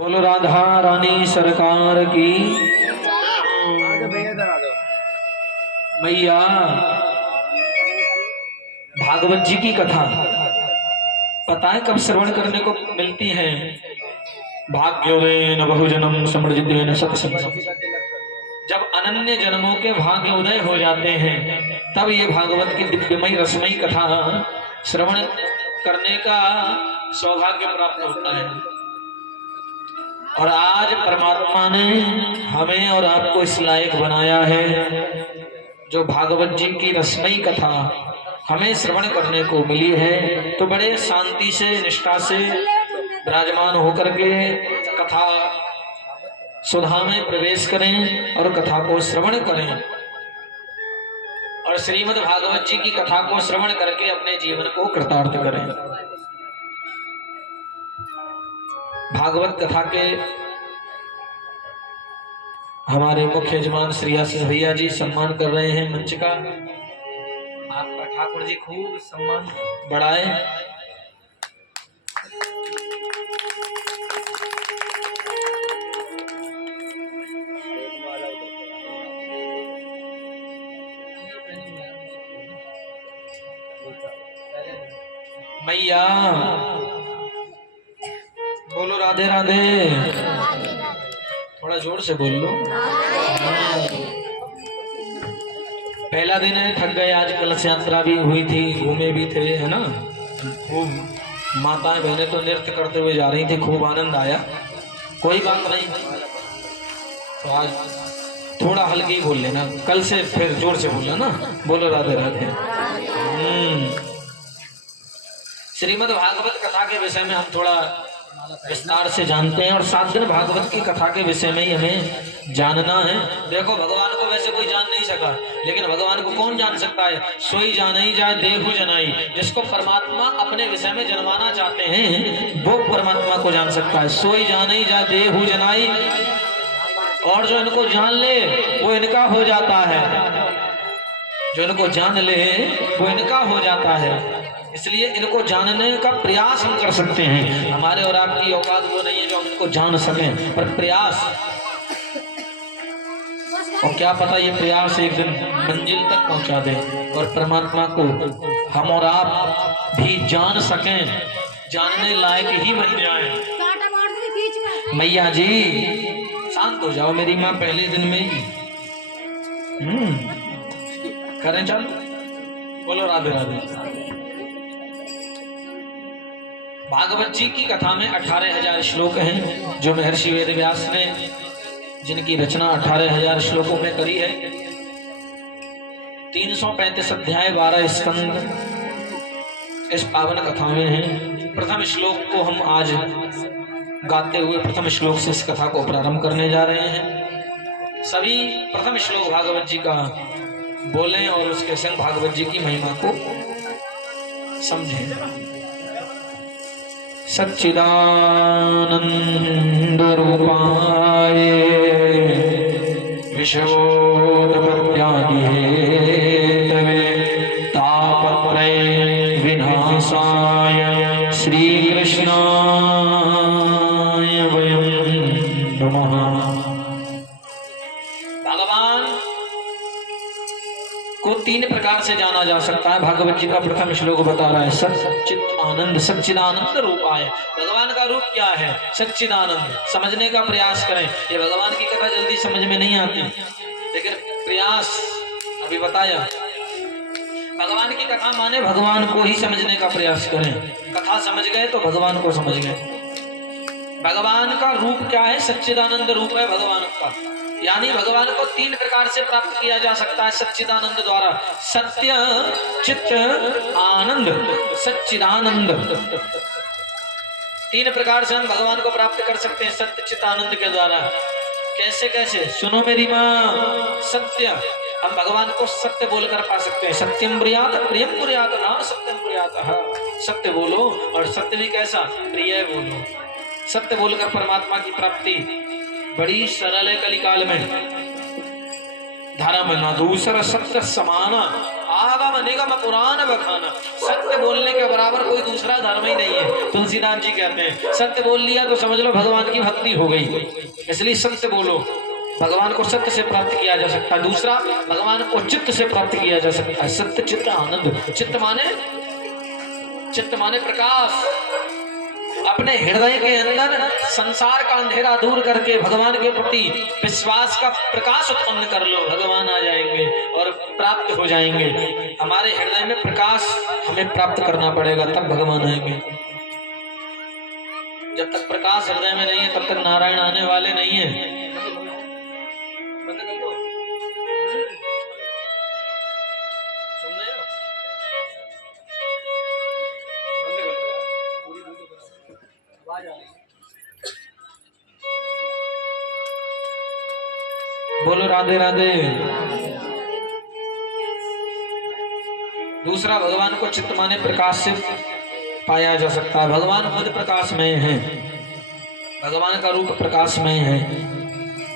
बोलो राधा रानी सरकार की मैया। भागवत जी की कथा पता है कब श्रवण करने को मिलती है? भाग्योदयेन बहुजनम समृद्धिन सत्संगम। जब अनन्य जन्मों के भाग्य उदय हो जाते हैं तब ये भागवत की दिव्यमयी रसमयी कथा श्रवण करने का सौभाग्य प्राप्त होता है। और आज परमात्मा ने हमें और आपको इस लायक बनाया है जो भागवत जी की रसमयी कथा हमें श्रवण करने को मिली है, तो बड़े शांति से निष्ठा से विराजमान होकर के कथा सुधा में प्रवेश करें और कथा को श्रवण करें और श्रीमद् भागवत जी की कथा को श्रवण करके अपने जीवन को कृतार्थ करें। भागवत कथा के हमारे मुख्य यजमान श्री आशीष भैया जी सम्मान कर रहे हैं मंच का। आपका ठाकुर जी खूब सम्मान बढ़ाए। मैया बोलो राधे राधे। थोड़ा जोर से बोल लो। पहला दिन है, थक गए। आज कलश यात्रा भी हुई थी, घूमे भी थे, है ना। खूब माताएं बहनें तो नृत्य करते हुए जा रही थी, खूब आनंद आया। कोई बात नहीं, तो आज थोड़ा हल्की बोल लेना, कल से फिर जोर से बोलना ना। बोलो राधे राधे। श्रीमद् भागवत कथा के विषय में हम थोड़ा विस्तार से जानते हैं और 7 दिन भागवत की कथा के विषय में ही हमें जानना है। देखो, भगवान को वैसे कोई जान नहीं सका, लेकिन भगवान को कौन जान सकता है? सोई जानी जाए देहु जनाई। जिसको परमात्मा अपने विषय में जनवाना चाहते हैं वो परमात्मा को जान सकता है। सोई जानी जाए देहु जनाई, और जो इनको जान ले वो इनका हो जाता है। जो इनको जान ले वो इनका हो जाता है। इसलिए इनको जानने का प्रयास हम कर सकते हैं। हमारे और आपकी औकात वो नहीं है जो हम इनको जान सकें, पर प्रयास, और क्या पता ये प्रयास एक दिन मंजिल तक पहुंचा दे और परमात्मा को हम और आप भी जान सकें, जानने लायक ही बन जाएं। मैया जी शांत हो जाओ मेरी माँ, पहले दिन में ही करें चालू। बोलो राधे राधे। भागवत जी की कथा में 18,000 श्लोक हैं जो महर्षि वेद व्यास ने, जिनकी रचना 18,000 श्लोकों में करी है। 335 अध्याय, 12 स्कंद इस पावन कथा में हैं। प्रथम श्लोक को हम आज गाते हुए प्रथम श्लोक से इस कथा को प्रारंभ करने जा रहे हैं। सभी प्रथम श्लोक भागवत जी का बोलें और उसके संग भागवत जी की महिमा को समझें। सच्चिदानंद रूपाय विश्वोत्पत्त्यादि हेतवे तापत्रय विनाशाय श्रीकृष्णाय वयं नमः। भगवान को 3 प्रकार से जाना जा सकता है। भागवत जी का प्रथम श्लोक बता रहा है सच्चित आनंद, सच्चिदानंद रूपाय। भगवान का रूप क्या है? सच्चिदानंद। समझने का प्रयास करें। ये भगवान की कथा जल्दी समझ में नहीं आती, लेकिन प्रयास अभी बताया। भगवान की कथा माने भगवान को ही समझने का प्रयास करें। कथा समझ गए तो भगवान को समझ गए। भगवान का रूप क्या है? सच्चिदानंद रूप है भगवान का। यानी भगवान को 3 प्रकार से प्राप्त किया जा सकता है सच्चिदानंद द्वारा। सत्य चित्त आनंद, सच्चिदानंद। 3 प्रकार से हम भगवान को प्राप्त कर सकते हैं सत्य चित्त आनंद के द्वारा। कैसे कैसे? सुनो मेरी माँ। सत्य, हम भगवान को सत्य बोलकर पा सकते हैं। सत्यम ब्रियात प्रियम ब्रियात ना सत्यम ब्रियात। सत्य बोलो, और सत्य भी कैसा? प्रिय बोलो। सत्य बोलकर परमात्मा की प्राप्ति बड़ी सरल है। कलिकाल में धर्म न दूसरा सत्य समाना, आगम निगम पुराण बखाना। सत्य बोलने के बराबर कोई दूसरा धर्म ही नहीं है। तुलसीदास जी कहते हैं सत्य बोल लिया तो समझ लो भगवान की भक्ति हो गई। इसलिए सत्य बोलो, भगवान को सत्य से प्राप्त किया जा सकता है। दूसरा, भगवान को चित्त से प्राप्त किया जा सकता है। सत्य चित्त आनंद। चित्त माने प्रकाश। अपने हृदय के अंदर संसार का अंधेरा दूर करके भगवान के प्रति विश्वास का प्रकाश उत्पन्न कर लो, भगवान आ जाएंगे और प्राप्त हो जाएंगे। हमारे हृदय में प्रकाश हमें प्राप्त करना पड़ेगा, तब भगवान आएंगे। जब तक प्रकाश हृदय में नहीं है तब तक नारायण आने वाले नहीं है। बोलो राधे राधे। दूसरा, भगवान को चित्त माने प्रकाश से पाया जा सकता है। भगवान खुद प्रकाशमय है, भगवान का रूप प्रकाशमय है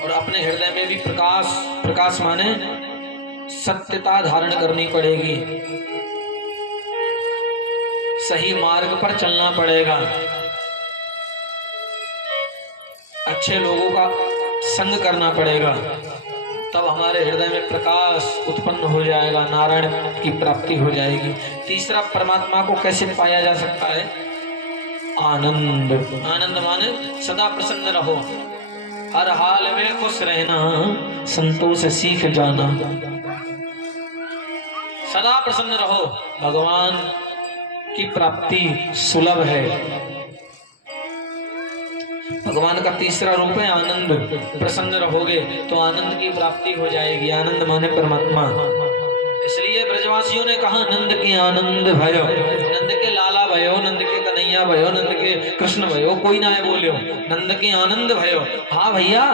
और अपने हृदय में भी प्रकाश माने सत्यता धारण करनी पड़ेगी, सही मार्ग पर चलना पड़ेगा, अच्छे लोगों का संग करना पड़ेगा, तब हमारे हृदय में प्रकाश उत्पन्न हो जाएगा, नारायण की प्राप्ति हो जाएगी। तीसरा, परमात्मा को कैसे पाया जा सकता है? आनंद। आनंद माने सदा प्रसन्न रहो, हर हाल में खुश रहना, संतोष सीख जाना। सदा प्रसन्न रहो, भगवान की प्राप्ति सुलभ है। भगवान का तीसरा रूप है आनंद। प्रसन्न रहोगे तो आनंद की प्राप्ति हो जाएगी। आनंद माने परमात्मा। इसलिए ब्रजवासियों ने कहा नंद के आनंद भयो, नंद के लाला भयो, नंद के कन्हैया भयो, नंद के कृष्ण भयो, कोई ना है बोलियो, नंद के आनंद भयो। हाँ भैया,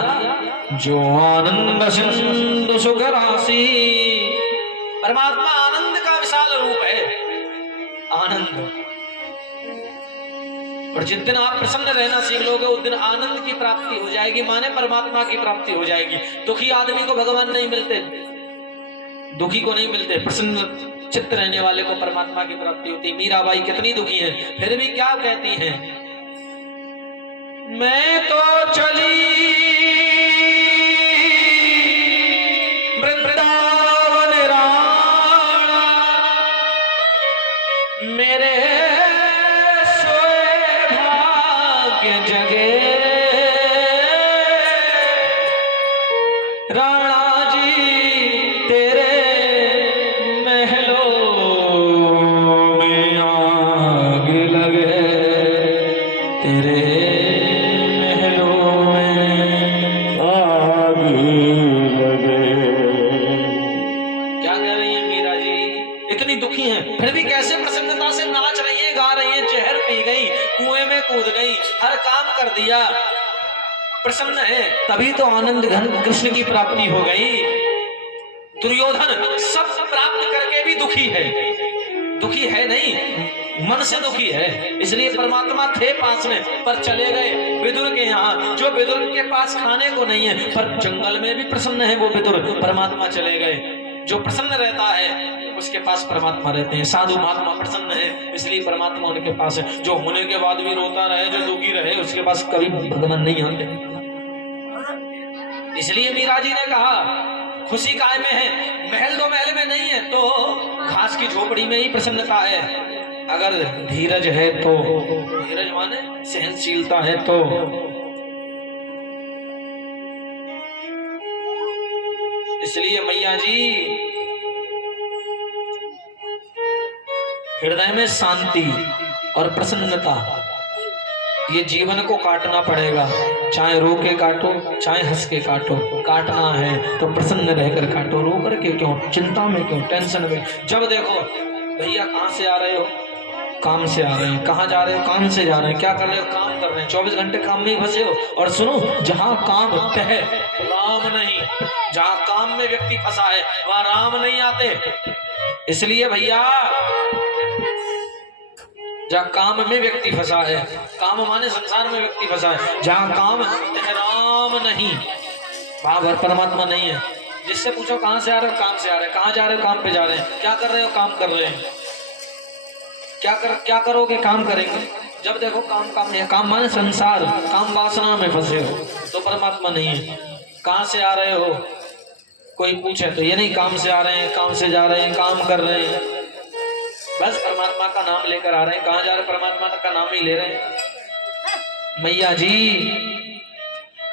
जो आनंद सिंधु सुख राशि, परमात्मा आनंद का विशाल रूप है। आनंद। और जिस दिन आप प्रसन्न रहना सीख लोगे उस दिन आनंद की प्राप्ति हो जाएगी, माने परमात्मा की प्राप्ति हो जाएगी। दुखी आदमी को भगवान नहीं मिलते, दुखी को नहीं मिलते, प्रसन्न चित्त रहने वाले को परमात्मा की प्राप्ति होती। मीराबाई कितनी दुखी है, फिर भी क्या कहती हैं? मैं तो चली वृंदावन राणा, मेरे जगे राणा जी तेरे महलों में आग लगे, तेरे महलों में आग लगे। क्या कह रही है मीरा जी? इतनी दुखी हैं, फिर भी कैसे प्रसन्नता से नाच रही है, गा रही है। जहर पी गई, कुएं में कूद गई, हर काम कर दिया, प्रसन्न है, तभी तो आनंद घन कृष्ण की प्राप्ति हो गई। दुर्योधन सब प्राप्त करके भी दुखी है, दुखी है नहीं, मन से दुखी है। इसलिए परमात्मा थे पास में पर चले गए विदुर के यहाँ। जो विदुर के पास खाने को नहीं है पर जंगल में भी प्रसन्न है वो विदुर, परमात्मा चले गए। जो प्रसन्न रहता है उसके पास परमात्मा रहते हैं। साधु महात्मा प्रसन्न है इसलिए परमात्मा उनके पास है। जो होने के बाद भी रोता रहे, जो दुखी रहे, उसके पास कभी भगवान नहीं आते। इसलिए मीरा जी ने कहा खुशी काय में है? महल दो महल में नहीं है तो घास की झोपड़ी में ही प्रसन्नता है। अगर धीरज है तो, धीरज माने सहनशीलता है तो। इसलिए मैया जी हृदय में शांति और प्रसन्नता, ये जीवन को काटना पड़ेगा। चाहे रो के काटो, चाहे हंस के काटो, काटना है तो प्रसन्न रहकर काटो। रो करके क्यों, चिंता में क्यों, टेंशन में। जब देखो भैया कहाँ से आ रहे हो? काम से आ रहे हैं। कहाँ जा रहे हो? काम से जा रहे हैं। क्या कर रहे हो? काम कर रहे हैं। 24 घंटे काम में ही फंसे हो। और सुनो, जहाँ काम तय राम नहीं, जहाँ काम में व्यक्ति फंसा है वहाँ राम नहीं आते। इसलिए भैया जहाँ काम में व्यक्ति फंसा है, काम माने संसार में व्यक्ति फंसा है, जहाँ काम तय राम नहीं, वहाँ परमात्मा नहीं है। जिससे पूछो कहाँ से आ रहे हो, काम से आ रहे हैं, कहाँ जा रहे हो, काम पे जा रहे हैं, क्या कर रहे हो, काम कर रहे हैं, क्या करोगे, काम करेंगे। जब देखो काम काम है, काम माने संसार, काम वासना में फंसे हो तो परमात्मा नहीं है। कहाँ से आ रहे हो, कोई पूछे तो ये नहीं काम से आ रहे हैं, काम से जा रहे हैं, काम कर रहे हैं, बस परमात्मा का नाम लेकर आ रहे हैं। कहाँ जा रहे, परमात्मा का नाम ही ले रहे हैं। मैया जी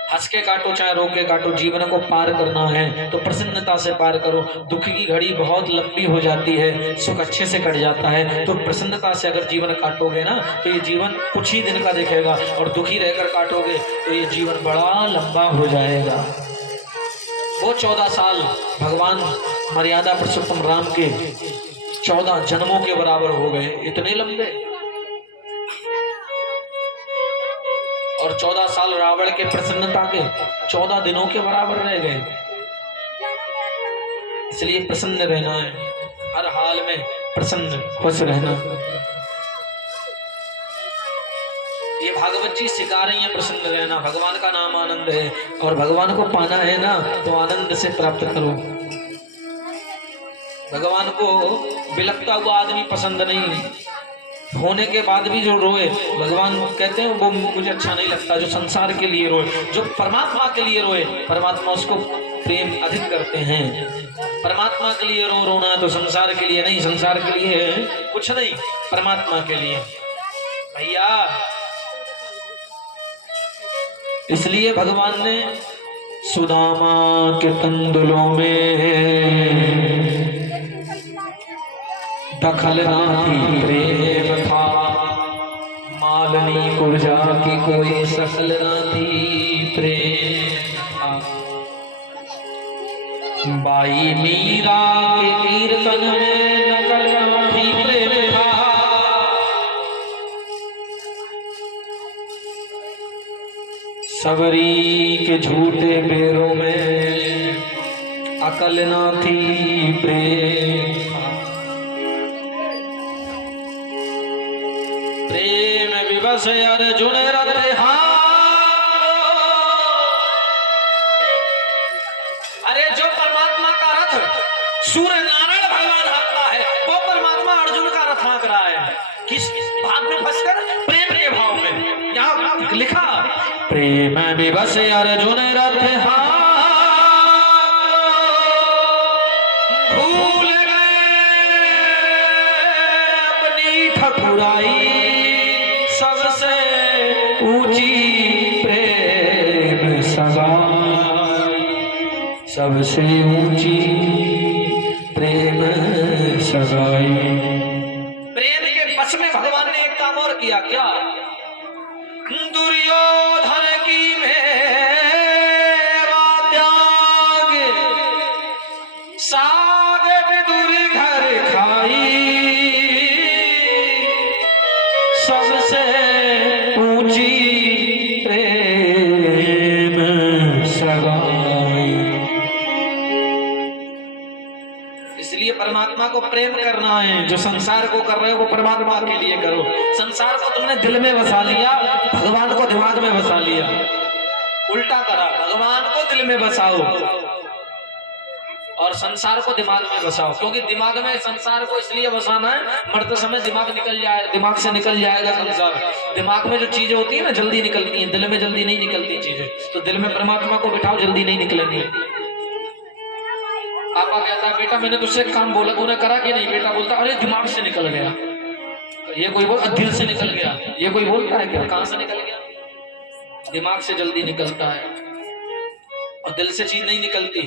हंस के काटो चाहे रो के काटो, जीवन को पार करना है तो प्रसन्नता से पार करो। दुख की घड़ी बहुत लंबी हो जाती है, सुख अच्छे से कट जाता है, तो प्रसन्नता से अगर जीवन काटोगे ना तो ये जीवन कुछ ही दिन का दिखेगा, और दुखी रहकर काटोगे तो ये जीवन बड़ा लंबा हो जाएगा। वो 14 साल भगवान मर्यादा पुरुषोत्तम राम के 14 जन्मों के बराबर हो गए, इतने लंबे। और 14 साल रावण के प्रसन्नता के 14 दिनों के बराबर रह गए। इसलिए प्रसन्न रहना है, हर हाल में प्रसन्न खुश रहना। ये भागवत जी सिखा रही है प्रसन्न रहना। भगवान का नाम आनंद है, और भगवान को पाना है ना तो आनंद से प्राप्त करो। भगवान को बिलखता हुआ आदमी पसंद नहीं, होने के बाद भी जो रोए, भगवान कहते हैं वो मुझे अच्छा नहीं लगता। जो संसार के लिए रोए, जो परमात्मा के लिए रोए, परमात्मा उसको प्रेम अधिक करते हैं। परमात्मा के लिए रोना तो संसार के लिए नहीं, संसार के लिए कुछ नहीं, परमात्मा के लिए भैया। इसलिए भगवान ने सुदामा के तंदुलों में दखल ना थी प्रेम था, मालनी कुर्जा की कोई सकल ना थी प्रेम था। बाई मीरा के कीर्तन में नकल ना थी प्रेम था। सबरी के झूठे पैरों में अकल ना थी प्रेम था। प्रेम विवश अर्जुन रथ अरे जो परमात्मा का रथ सूर्य नारायण भगवान हाँकता है, वो परमात्मा अर्जुन का रथ हाँक रहा है। किस भाव में फंसकर, प्रेम के भाव में। यहाँ लिखा प्रेम विवश अर्जुन रथ भूल गए अपनी ठकुराई, सबसे ऊंची प्रेम सगाई, सबसे ऊंची प्रेम सगाई। प्रेम के बस में भगवान ने एक काम और किया, क्या? दुर्योधन की मेरा त्याग, साग विदुर घर खाई, सबसे ऊंची प्रेम सगाई। इसलिए परमात्मा को प्रेम करना है। जो संसार को कर रहे हो वो परमात्मा के लिए करो। संसार को तुमने दिल में बसा लिया, भगवान को दिमाग में बसा लिया। उल्टा करा, भगवान को दिल में बसाओ और संसार को दिमाग में बसाओ। क्योंकि दिमाग में संसार को इसलिए बसाना है, मरते समय दिमाग निकल जाए, दिमाग से निकल जाएगा संसार। दिमाग में जो चीजें होती है ना जल्दी निकलती हैं, दिल में जल्दी नहीं निकलती चीजें। तो दिल में परमात्मा को बिठाओ, जल्दी नहीं निकलेंगी। पापा कहता है बेटा मैंने तुझसे काम बोला, तूने करा कि नहीं? बेटा बोलता अरे दिमाग से निकल गया। ये कोई बोल दिल से निकल गया, ये कोई बोलता है क्या? कहां से निकल गया? दिमाग से जल्दी निकलता है और दिल से चीज नहीं निकलती।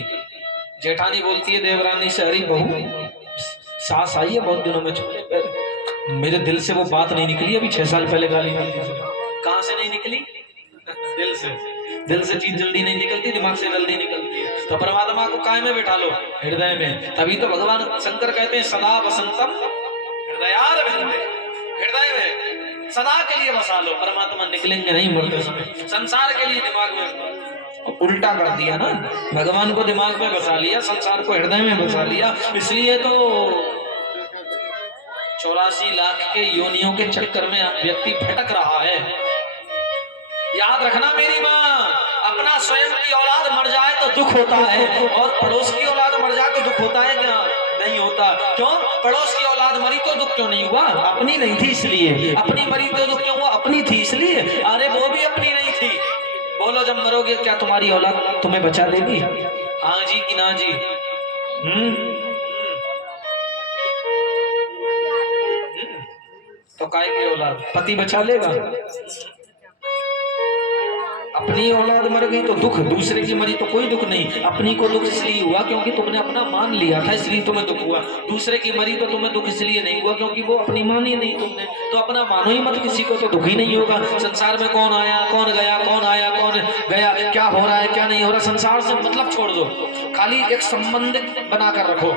जेठानी बोलती है देवरानी से, अरे बहू सास आई है बहुत दिनों में चूल्हे पर, मेरे दिल से वो बात नहीं निकली, अभी 6 साल पहले गाली निकली। कहां से नहीं निकली? दिल से। दिल से चीज जल्दी नहीं निकलती, दिमाग से जल्दी निकलती है। तो परमात्मा को काय में बैठा लो? हृदय में। तभी तो भगवान शंकर कहते हैं सदा वसंतम हृदयार बिंदे, हृदय में सदा के लिए बसा लो। परमात्मा निकलेंगे नहीं मरते समय। संसार के लिए दिमाग में उल्टा कर दिया ना, भगवान को दिमाग में बसा लिया, संसार को हृदय में बसा लिया। इसलिए तो 84 लाख के योनियों के चक्कर में व्यक्ति भटक रहा है। याद रखना मेरी माँ, अपना स्वयं की औलाद मर जाए तो दुख होता है, और पड़ोस की औलाद मर जाए तो दुख होता है क्या? नहीं होता। क्यों? पड़ोस की औलाद मरी तो दुख क्यों नहीं हुआ? अपनी नहीं थी इसलिए। अपनी मरी तो दुख क्यों हुआ? अपनी थी इसलिए। अरे वो भी अपनी नहीं थी। बोलो जब मरोगे क्या तुम्हारी औलाद तुम्हें बचा लेगी? हाँ जी कि ना जी? तो काय की औलाद पति बचा लेगा? अपनी औलाद मर गई तो दुख, दूसरे की मरी तो कोई दुख नहीं। अपनी को दुख इसलिए हुआ क्योंकि तुमने अपना मान लिया था, इसलिए तुम्हें दुख हुआ। दूसरे की मरी तो तुम्हें दुख इसलिए नहीं हुआ क्योंकि वो अपनी मानी नहीं तुमने। तो अपना मानो ही मत, किसी को तो दुख ही नहीं होगा। संसार में कौन आया कौन गया, कौन आया कौन गया, क्या हो रहा है क्या नहीं हो रहा, संसार से मतलब छोड़ दो। खाली एक संबंध बनाकर रखो।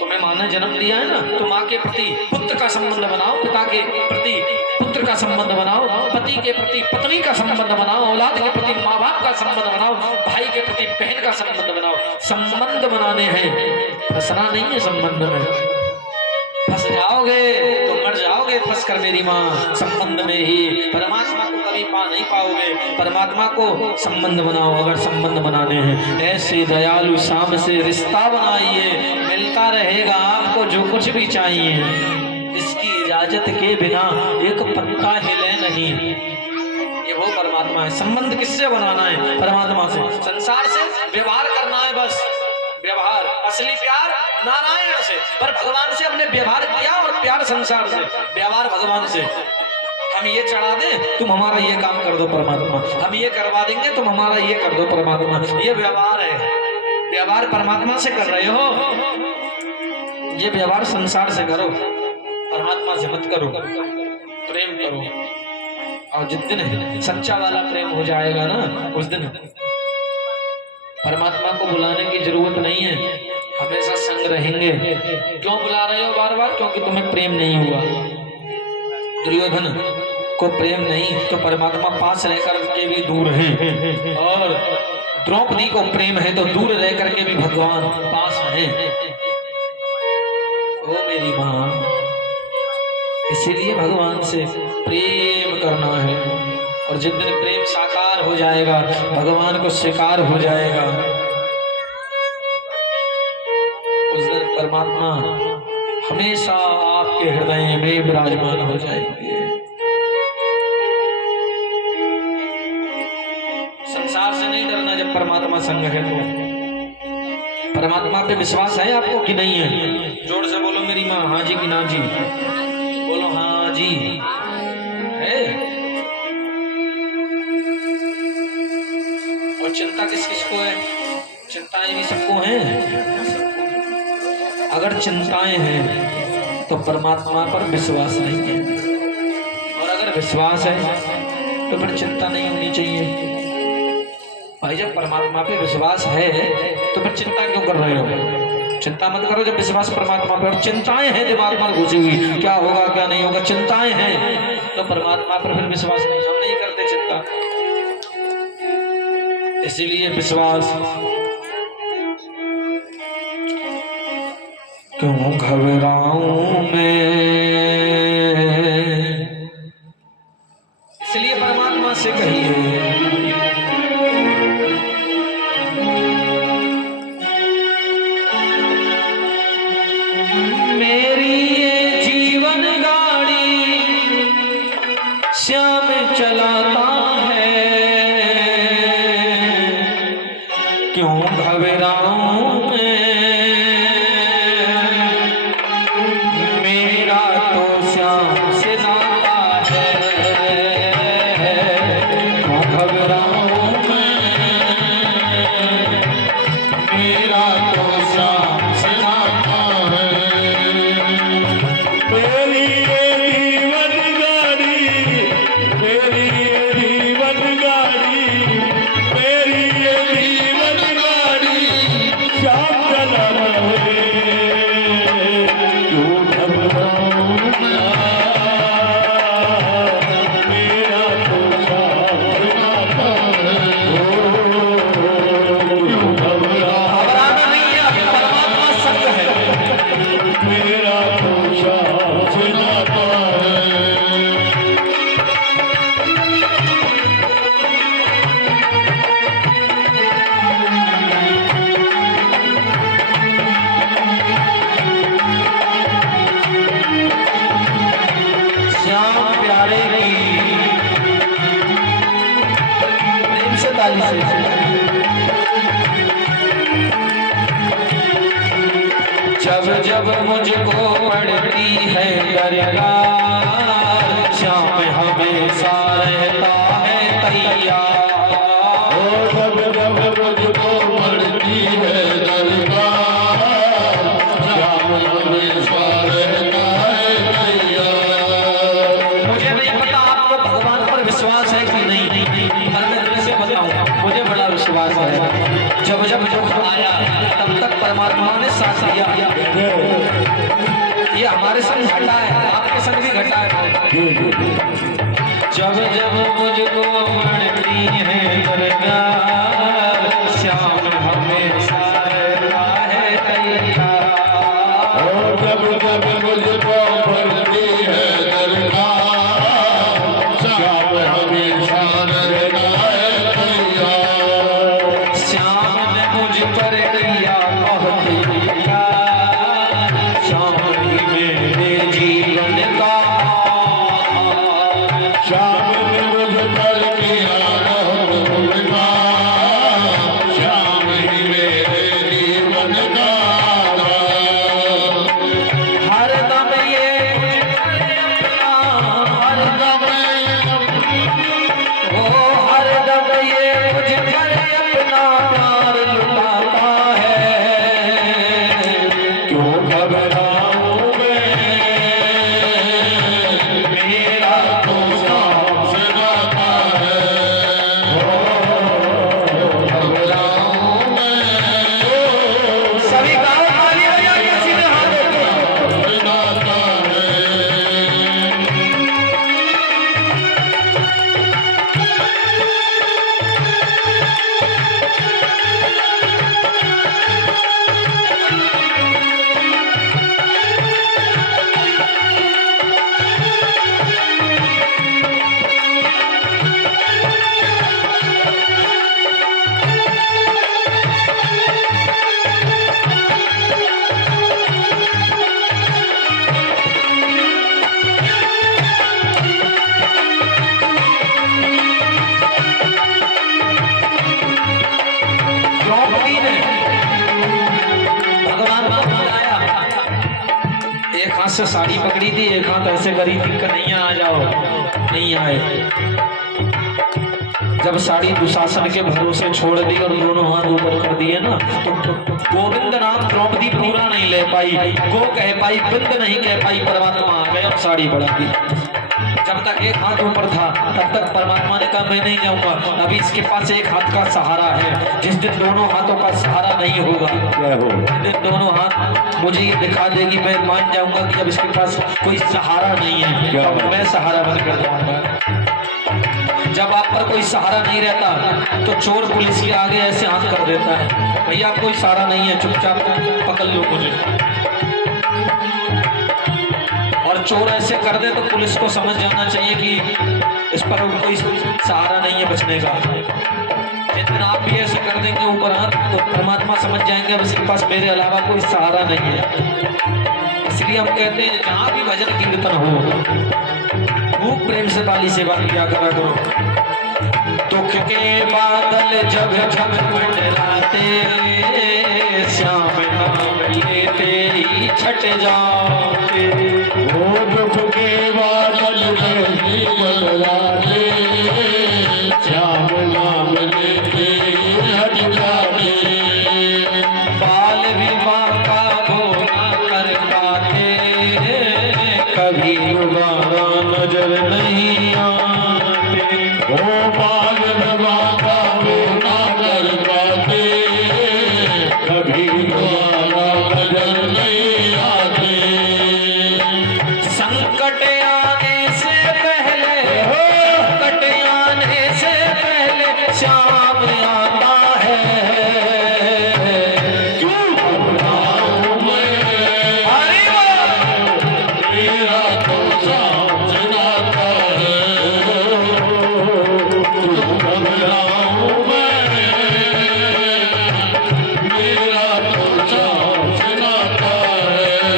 तुम्हें माँ ने जन्म दिया है ना, तो माँ के प्रति पुत्र का संबंध बनाओ, पिता के प्रति पुत्र का संबंध बनाओ, पति के प्रति पत्नी का संबंध बनाओ, औलाद के प्रति माँ बाप का संबंध बनाओ, भाई के प्रति बहन का संबंध बनाओ। संबंध बनाने हैं, फंसना नहीं है संबंध में। फंस जाओगे तो मर जाओगे फंस कर मेरी माँ, संबंध में ही। परमात्मा को कभी पा नहीं पाओगे। परमात्मा को संबंध बनाओ। अगर संबंध बनाने हैं, ऐसे दयालु शाम से रिश्ता बनाइए, मिलता रहेगा आपको जो कुछ भी चाहिए। इसकी इजाजत के बिना एक पत्ता हिले नहीं। ये वो परमात्मा है। संबंध किससे बनाना है? परमात्मा से। संसार से व्यवहार करना है बस, व्यवहार। असली प्यार नारायण से, पर भगवान से हमने व्यवहार किया, और प्यार संसार से, व्यवहार भगवान से। हम ये चढ़ा दें तुम हमारा ये काम कर दो परमात्मा, हम ये करवा देंगे तुम हमारा ये कर दो परमात्मा। ये व्यवहार है। व्यवहार परमात्मा से कर रहे हो, ये व्यवहार संसार से करो, परमात्मा से मत करो। प्रेम करो, और जिस दिन सच्चा वाला प्रेम हो जाएगा ना, उस दिन परमात्मा को बुलाने की जरूरत नहीं है, हमेशा संग रहेंगे। क्यों बुला रहे हो बार बार? क्योंकि तुम्हें प्रेम नहीं हुआ। दुर्योधन को प्रेम नहीं तो परमात्मा पास रहकर के भी दूर है, और द्रौपदी को प्रेम है तो दूर रह करके भी भगवान पास है। ओ मेरी माँ, इसीलिए भगवान से प्रेम करना है। और जिस दिन प्रेम साकार हो जाएगा, भगवान को स्वीकार हो जाएगा, उस दिन परमात्मा हमेशा आपके हृदय में विराजमान हो जाएंगे। संसार से नहीं डरना जब परमात्मा संग है तो। परमात्मा पे विश्वास है आपको कि नहीं है? जोर से बोलो मेरी माँ, हाँ जी कि ना जी? बोलो हाँ जी है। और चिंता किस किस को है? चिंताएं भी सबको हैं। अगर चिंताएं हैं तो परमात्मा पर विश्वास नहीं है, और अगर विश्वास है तो फिर चिंता नहीं होनी चाहिए। भाई जब परमात्मा पे विश्वास है तो फिर चिंता क्यों कर रहे हो? चिंता मत करो जब विश्वास परमात्मा पे। और चिंताएं हैं दिमाग में घुसी हुई, क्या होगा क्या नहीं होगा, चिंताएं हैं, तो परमात्मा पर फिर विश्वास नहीं। हम नहीं करते चिंता, इसीलिए विश्वास। क्यों घबराऊं मैं, इसलिए परमात्मा से कहिए मेरी ये जीवन गाड़ी श्याम चलाता है, क्यों घबराऊं मैं, मेरा तो श्याम से नाता है, क्यों घबराऊं मैं, मेरा तो श्याम से नाता है। मेरी ये जीवन गाड़ी, मेरी ये जीवन गाड़ी, मेरी ये जीवन गाड़ी ताली से। जब जब मुझको पड़ती है दरकार, श्याम हमेशा रहता है तैयार। जब जब मुझको पड़ती है दरकार, श्याम हमेशा रहता है तैयार। मुझे नहीं पता आपको भगवान पर विश्वास है कि नहीं, पर मैं तुमसे बताऊं, मुझे बड़ा विश्वास है। जब जब दुख आया तब तक परमात्मा ने साथ दिया। ये हमारे संग घटा है, आपके संग भी घटा है। जब जब मुझको पड़ती है दरकार, श्याम हमेशा रहता है तैयार। जब जब मुझको पड़ती है दरकार, श्याम हमेशा रहता है तैयार। श्याम ने मुझ पर किया बहुत उपकार, श्याम ही मेरे जीवन का। श्याम ने मुझ पर किया बहुत उपकार, श्याम ही मेरे जीवन का। हर दम ये हर दम ओ हर दम ये मुझ पर अपना प्यार लुटाता है। क्यों घबराऊं मैं, मेरा तो सांस गाता है। घबराऊं मैं, सभी गाँव ताली बजा के सीधे हाथों को। गाता है। द्रौपदी ने भगवान को बुलाया, एक हाथ से साड़ी पकड़ी थी, एक हाथ ऐसे करी थी, कन्हैया आ जाओ, नहीं आए। जब साड़ी दुशासन के भरोसे छोड़ दी और दोनों हाथ ऊपर कर दिए ना, तो गोविंद नाम द्रौपदी पूरा नहीं ले पाई, गो कह पाई, बिंद नहीं कह पाई। परमात्मा आ गए और साड़ी बढ़ा दी। जब तक एक हाथ ऊपर था तब तक परमात्मा ने कहा मैं नहीं जाऊंगा, अभी इसके पास एक हाथ का सहारा है। जिस दिन दोनों हाथों का सहारा नहीं होगा, जिस दिन दोनों हाथ मुझे ये दिखा देगी, मैं मान जाऊंगा कि अब इसके पास कोई सहारा नहीं है, तो मैं सहारा बनकर जाऊंगा। जब आप पर कोई सहारा नहीं रहता तो चोर पुलिस के आगे ऐसे हाथ कर देता है, भैया कोई सहारा नहीं है, चुपचाप पकड़ लो मुझे। और चोर ऐसे कर दे तो पुलिस को समझ जाना चाहिए कि इस पर कोई सहारा नहीं है बचने का। जितना आप भी ऐसे कर देंगे ऊपर हाथ, तो परमात्मा समझ जाएंगे अब इसके पास मेरे अलावा कोई सहारा नहीं है। इसलिए हम कहते हैं जहाँ भी भजन कीर्तन हो, खूब प्रेम से ताली से बात किया करा करो। दुख के बादल जब जब मंडराते, श्याम नाम लेते ही छट जाते। वो दुख के बादल नहीं बदलाते, श्याम नाम लेते हट जाते। बाल विवाह का वो ना कर पाते, कभी दोबारा नजर नहीं आते। वो बाल विवाह का वो ना कर पाते, कभी दोबारा नजर नहीं आते। संकट आने से पहले, संकट आने से पहले श्याम आता है। क्यों घबराऊं मैं, अरे वाह! मेरा तो सांस गाता है। क्यों घबराऊं मैं, मेरा तो सांस गाता है।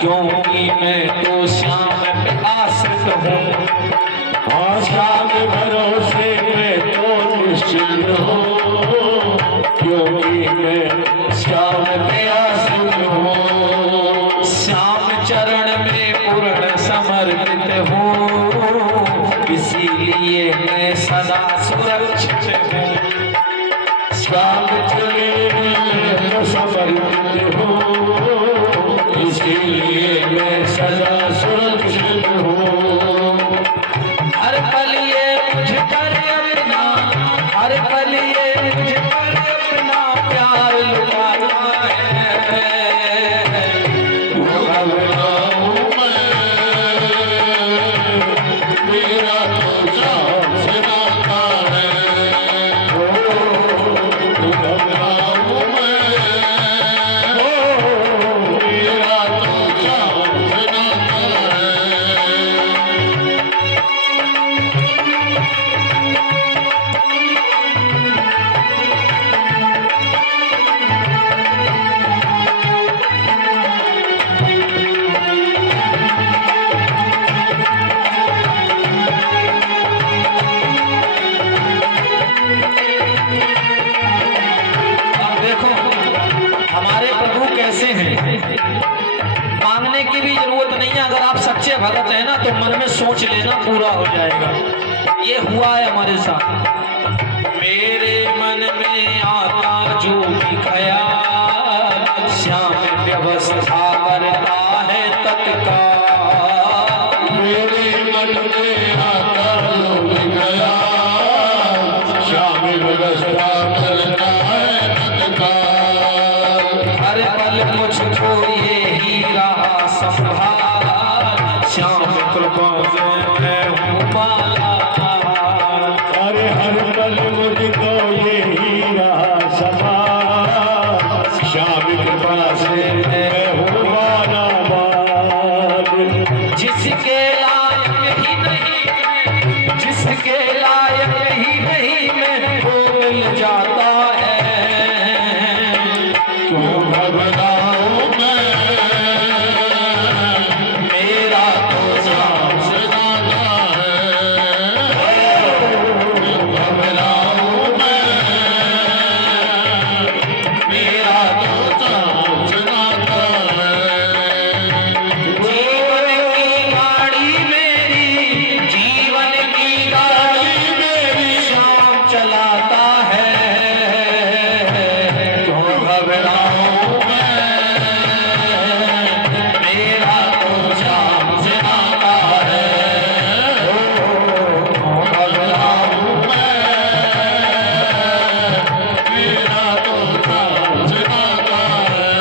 क्योंकि मैं तो श्याम पे आश्रित हूँ। श्याम भरोसे में तो निश्चिंत हूँ, क्योंकि मैं श्याम पे आश्रित हूँ। श्याम चरण में पूर्ण समर्पित हूँ, इसीलिए मैं सदा सुरक्षित हूँ। श्याम चरण में समर्पित हूँ, इसीलिए मैं सदा सुरक्षित हूँ। हर पल ये मुझ पर अपना, हर पल ये मुझ पर अपना प्यार लुटाता है। घबराऊं मैं, मेरा तो श्याम से नाता है। घबराऊं मैं, मेरा तो श्याम से नाता है। अब देखो हमारे प्रभु कैसे हैं। मांगने की भी जरूरत नहीं है, अगर आप सच्चे भगत हैं ना तो मन में सोच लेना पूरा हो जाएगा। ये हुआ है हमारे साथ। मेरे मन में आता जो भी ख्याल, श्याम व्यवस्था करता है तत्काल। मेरे मन में आता लोग गया, श्याम व्यवस्था करता है तत्काल। हर पल मुझको ये ही रहा संभाल, श्याम कृपा में मैं हूँ माला। अरे हर पल मुझको ये ही रहा सवाल, श्याम कृपा से मैं हूँ माला माल। जिसके लायक ही नहीं मैं, जिसके लायक ही नहीं मैं, वो मिल जाता है। क्यों घबराऊं मैं, मेरा तो श्याम से नाता है। क्यों घबराऊं मैं, मेरा तो श्याम से नाता है। जीवन की गाड़ी मेरी, जीवन की गाड़ी मेरी श्याम चलाता है। क्यों घबराऊं मैं, मेरा तो श्याम से नाता है। क्यों घबराऊं मैं, मेरा तो श्याम से नाता है।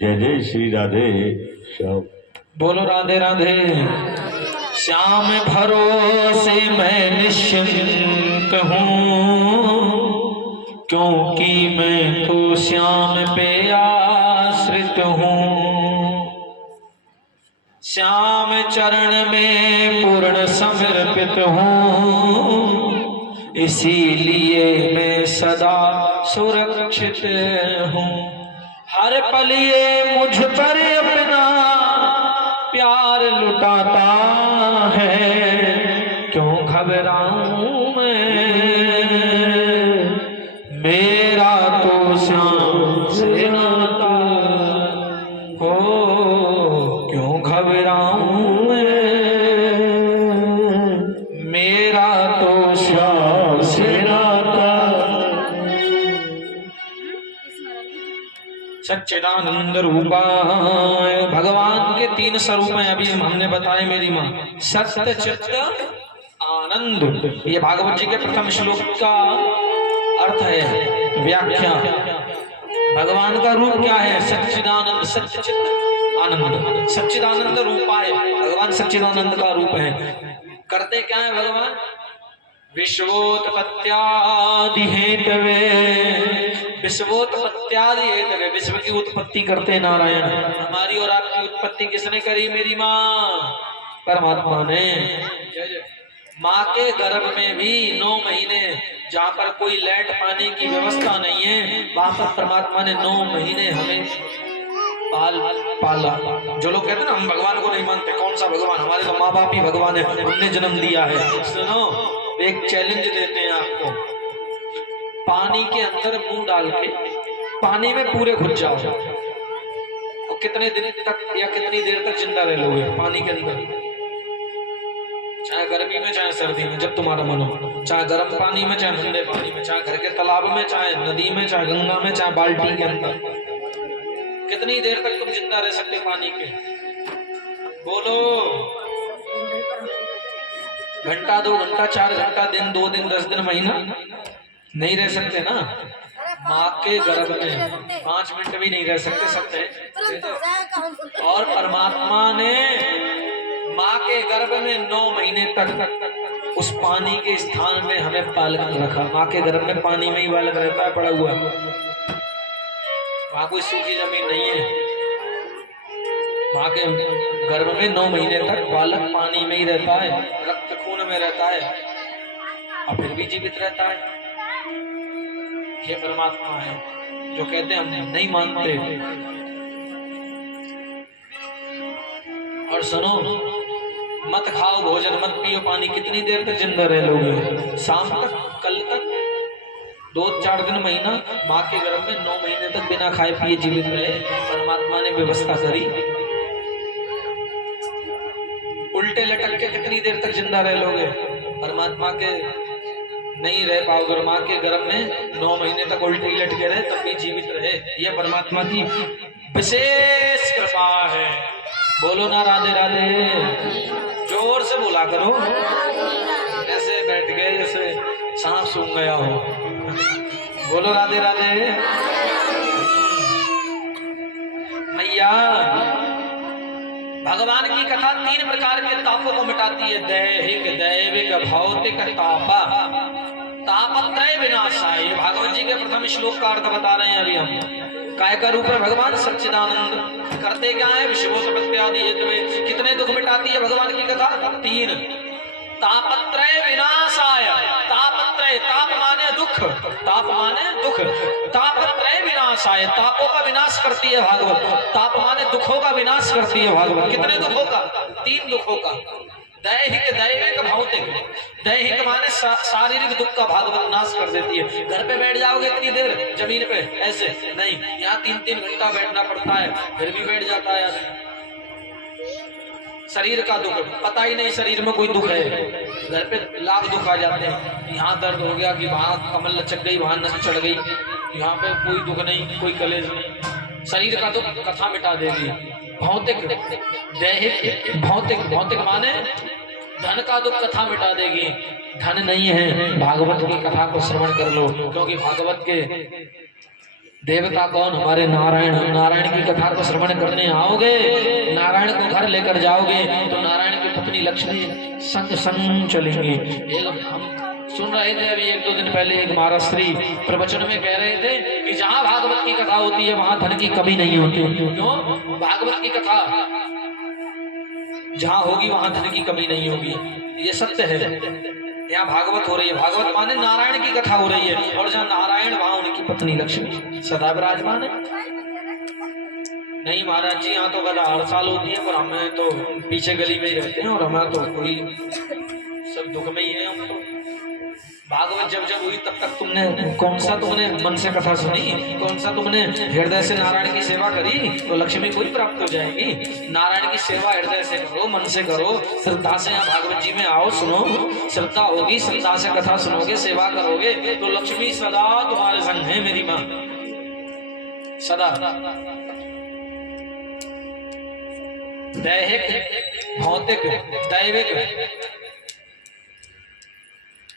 जय जय श्री राधे श्याम। बोलो राधे राधे। श्याम भरोसे मैं निश्चिंत हूँ, क्योंकि मैं तो श्याम पे आश्रित हूँ। श्याम चरण में पूर्ण समर्पित हूँ, इसीलिए मैं सदा सुरक्षित हूँ। हर पल ये मुझ पर अपना प्यार लुटाता है। क्यों घबराऊं मैं, मेरा तो श्याम से नाता हो। क्यों घबराऊं मैं, मेरा तो श्याम से नाता। सच्चिदानंद रूपाय, भगवान के 3 स्वरूप हैं अभी हमने बताए मेरी माँ। सत्य चित्त आनंद, ये भागवत जी के प्रथम श्लोक का अर्थ है, व्याख्या। भगवान का रूप क्या है? सच्चिदानंद, सत्य चित्त आनंद। सच्चिदानंद रूपाय, भगवान सच्चिदानंद का रूप है। करते क्या है भगवान? विश्वोत्पत्त्यादि हेतवे विश्वोत्पत्त्यादि हेतवे, विश्व की उत्पत्ति करते नारायण। हमारी और आपकी उत्पत्ति किसने करी? मेरी माँ परमात्मा ने। माँ के गर्भ में भी 9 महीने, जहाँ पर कोई लेट पानी की व्यवस्था नहीं है, वहां पर परमात्मा ने 9 महीने हमें पाला। जो लोग कहते हैं ना हम भगवान को नहीं मानते, कौन सा भगवान, हमारे तो माँ बाप ही भगवान है, उनने जन्म दिया है। सुनो, एक चैलेंज देते हैं आपको, पानी के अंदर मुंह डाल के पानी में पूरे घुस जाओ और कितने दिन तक या कितनी देर तक जिंदा रह लोगे पानी के अंदर, चाहे गर्मी में चाहे सर्दी में, जब तुम्हारा मन हो, चाहे गर्म पानी में चाहे ठंडे पानी में, चाहे घर के तालाब में चाहे नदी में चाहे गंगा में चाहे बाल्टी के अंदर, कितनी देर तक तुम जिंदा रह सकते पानी के? बोलो। घंटा, 2 घंटा, 4 घंटा, दिन, 2 दिन, 10 दिन, महीना नहीं रह सकते ना। माँ के गर्भ में 5 मिनट भी नहीं रह सकते, सकते। और परमात्मा ने माँ के गर्भ में 9 महीने तक उस पानी के स्थान में हमें पाल कर रखा। माँ के गर्भ में पानी में ही बालक रहता है, पड़ा हुआ। वहां कोई सूखी जमीन नहीं है। माँ के गर्भ में 9 महीने तक बालक पानी में ही रहता है, रक्त खून में रहता है और फिर भी जीवित रहता है। ये परमात्मा है जो कहते हैं हम नहीं मानते। और सुनो, मत खाओ भोजन, मत पियो पानी, कितनी देर तक जिंदा रह लोगे? शाम तक, कल तक, 2-4 दिन, महीना। माँ के गर्भ में 9 महीने तक बिना खाए पिए जीवित रहे, परमात्मा ने व्यवस्था करी। उल्टे लटक के कितनी देर तक जिंदा रह लोगे? परमात्मा के नहीं रह पाओगे। माँ के गर्भ में 9 महीने तक उल्टे लटके रहे तब भी जीवित रहे। यह परमात्मा की विशेष कृपा है। बोलो ना राधे राधे, जोर से बोला करो, ऐसे बैठ गए जैसे सांप सूंघ गया हो। बोलो राधे राधे। मैया भगवान की कथा 3 प्रकार के तापों को मिटाती है। दैहिक, दैविक, भौतिक तापा। तापत्रय विनाशाय, भागवत जी के प्रथम श्लोक का अर्थ बता रहे हैं अभी हम। काय का रूप है भगवान सच्चिदानंद। करते क्या है? विश्वोत्पत्त्यादि हेतवे। कितने दुख मिटाती है भगवान की कथा? 3। तापत्रय विनाशाय। तापत्रय, ताप माने दुख, ताप माने दुख। तापत्रय विनाशाय, तापों का विनाश करती है भागवत। ताप माने दुखों का विनाश करती है भागवत। कितने दुखों का? 3 दुखों का। दैहिक, दैविक, भौतिक। दैहिक माने शारीरिक दुख का भागवत नाश कर देती है। घर पे बैठ जाओगे इतनी देर जमीन पे, ऐसे नहीं, यहाँ 3-3 घंटा बैठना पड़ता है, फिर भी बैठ जाता है आदमी। शरीर का दुख, पता ही नहीं शरीर में कोई दुख है। घर पे लाख दुख आ जाते हैं। यहाँ दर्द हो गया कि वहां कमर लचक गई, वहां नस चढ़ गई, यहाँ पे कोई दुख नहीं, कोई कलेश नहीं। शरीर का दुख कथा मिटा देगी। भौतिक, दैहिक, भौतिक। भौतिक माने धन का दुख कथा मिटा देगी। धन नहीं है, भागवत की कथा को श्रवण कर लो, क्योंकि भागवत के देवता कौन? हमारे नारायण। नारायण की कथा को श्रवण करने आओगे, नारायण को घर लेकर जाओगे तो नारायण की पत्नी लक्ष्मी संग संग चलेंगी। हम सुन रहे थे अभी 1-2 दिन पहले, एक महाराज श्री प्रवचन में कह रहे थे कि जहाँ भागवत की कथा होती है वहां धन की कमी नहीं होती। क्यों? भागवत की कथा जहाँ होगी वहां धन की कमी नहीं होगी। ये सत्य है। यहाँ भागवत हो रही है, भागवत माने नारायण की कथा हो रही है, और जहाँ नारायण वहां उनकी पत्नी लक्ष्मी सदा विराजमान है। नहीं महाराज जी, यहाँ तो गला हर साल होती है, पर हमें तो पीछे गली में ही रहते हैं और हमारा तो कोई सब दुख में ही है। हम तो भागवत जब जब हुई तब तक तुमने कौन सा तुमने मन से कथा सुनी, कौन सा तुमने हृदय से नारायण की सेवा करी, तो लक्ष्मी कोई प्राप्त हो जाएगी। नारायण की सेवा हृदय से करो, मन से करो, श्रद्धा से। यहाँ भागवत जी में आओ, सुनो, श्रद्धा होगी, श्रद्धा से कथा सुनोगे, सेवा करोगे तो लक्ष्मी सदा तुम्हारे संग है। मेरी माँ सदा। दैहिक, भौतिक, दैविक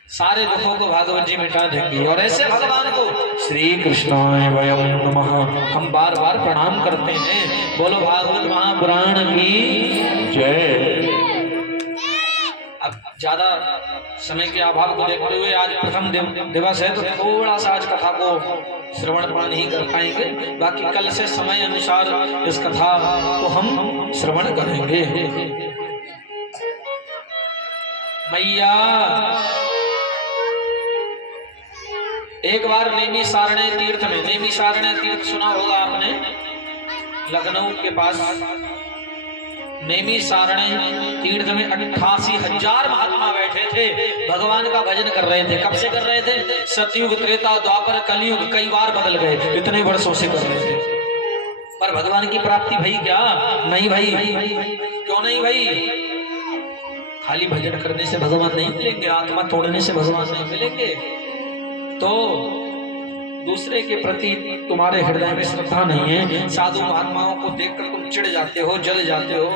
सारे दुखों को भागवत जी मिटा देंगी। और ऐसे भगवान को श्री कृष्णाय वयम नमः हम बार बार प्रणाम करते हैं। बोलो भागवत महापुराण की जय। अब ज्यादा समय के अभाव को देखते हुए आज प्रथम दिवस है, तो थोड़ा सा आज कथा को श्रवण पान ही कर पाएंगे। बाकी कल से समय अनुसार इस कथा को हम श्रवण करेंगे। मैया एक बार नैमिषारण्य तीर्थ में, नैमिषारण्य तीर्थ सुना होगा आपने, लखनऊ के पास नैमिषारण्य तीर्थ में 88,000 महात्मा बैठे थे, भगवान का भजन कर रहे थे। कब से कर रहे थे? सतयुग, त्रेता, द्वापर, कलयुग कई बार बदल गए, इतने वर्षों से कर रहे थे। पर भगवान की प्राप्ति भई क्या? नहीं भाई। क्यों नहीं भाई? खाली भजन करने से भगवान नहीं मिलेंगे, आत्मा तोड़ने से भगवान नहीं मिलेंगे। तो दूसरे के प्रति तुम्हारे हृदय में श्रद्धा नहीं है, साधु महात्माओं को देखकर तुम चिढ़ जाते हो, जल जाते हो।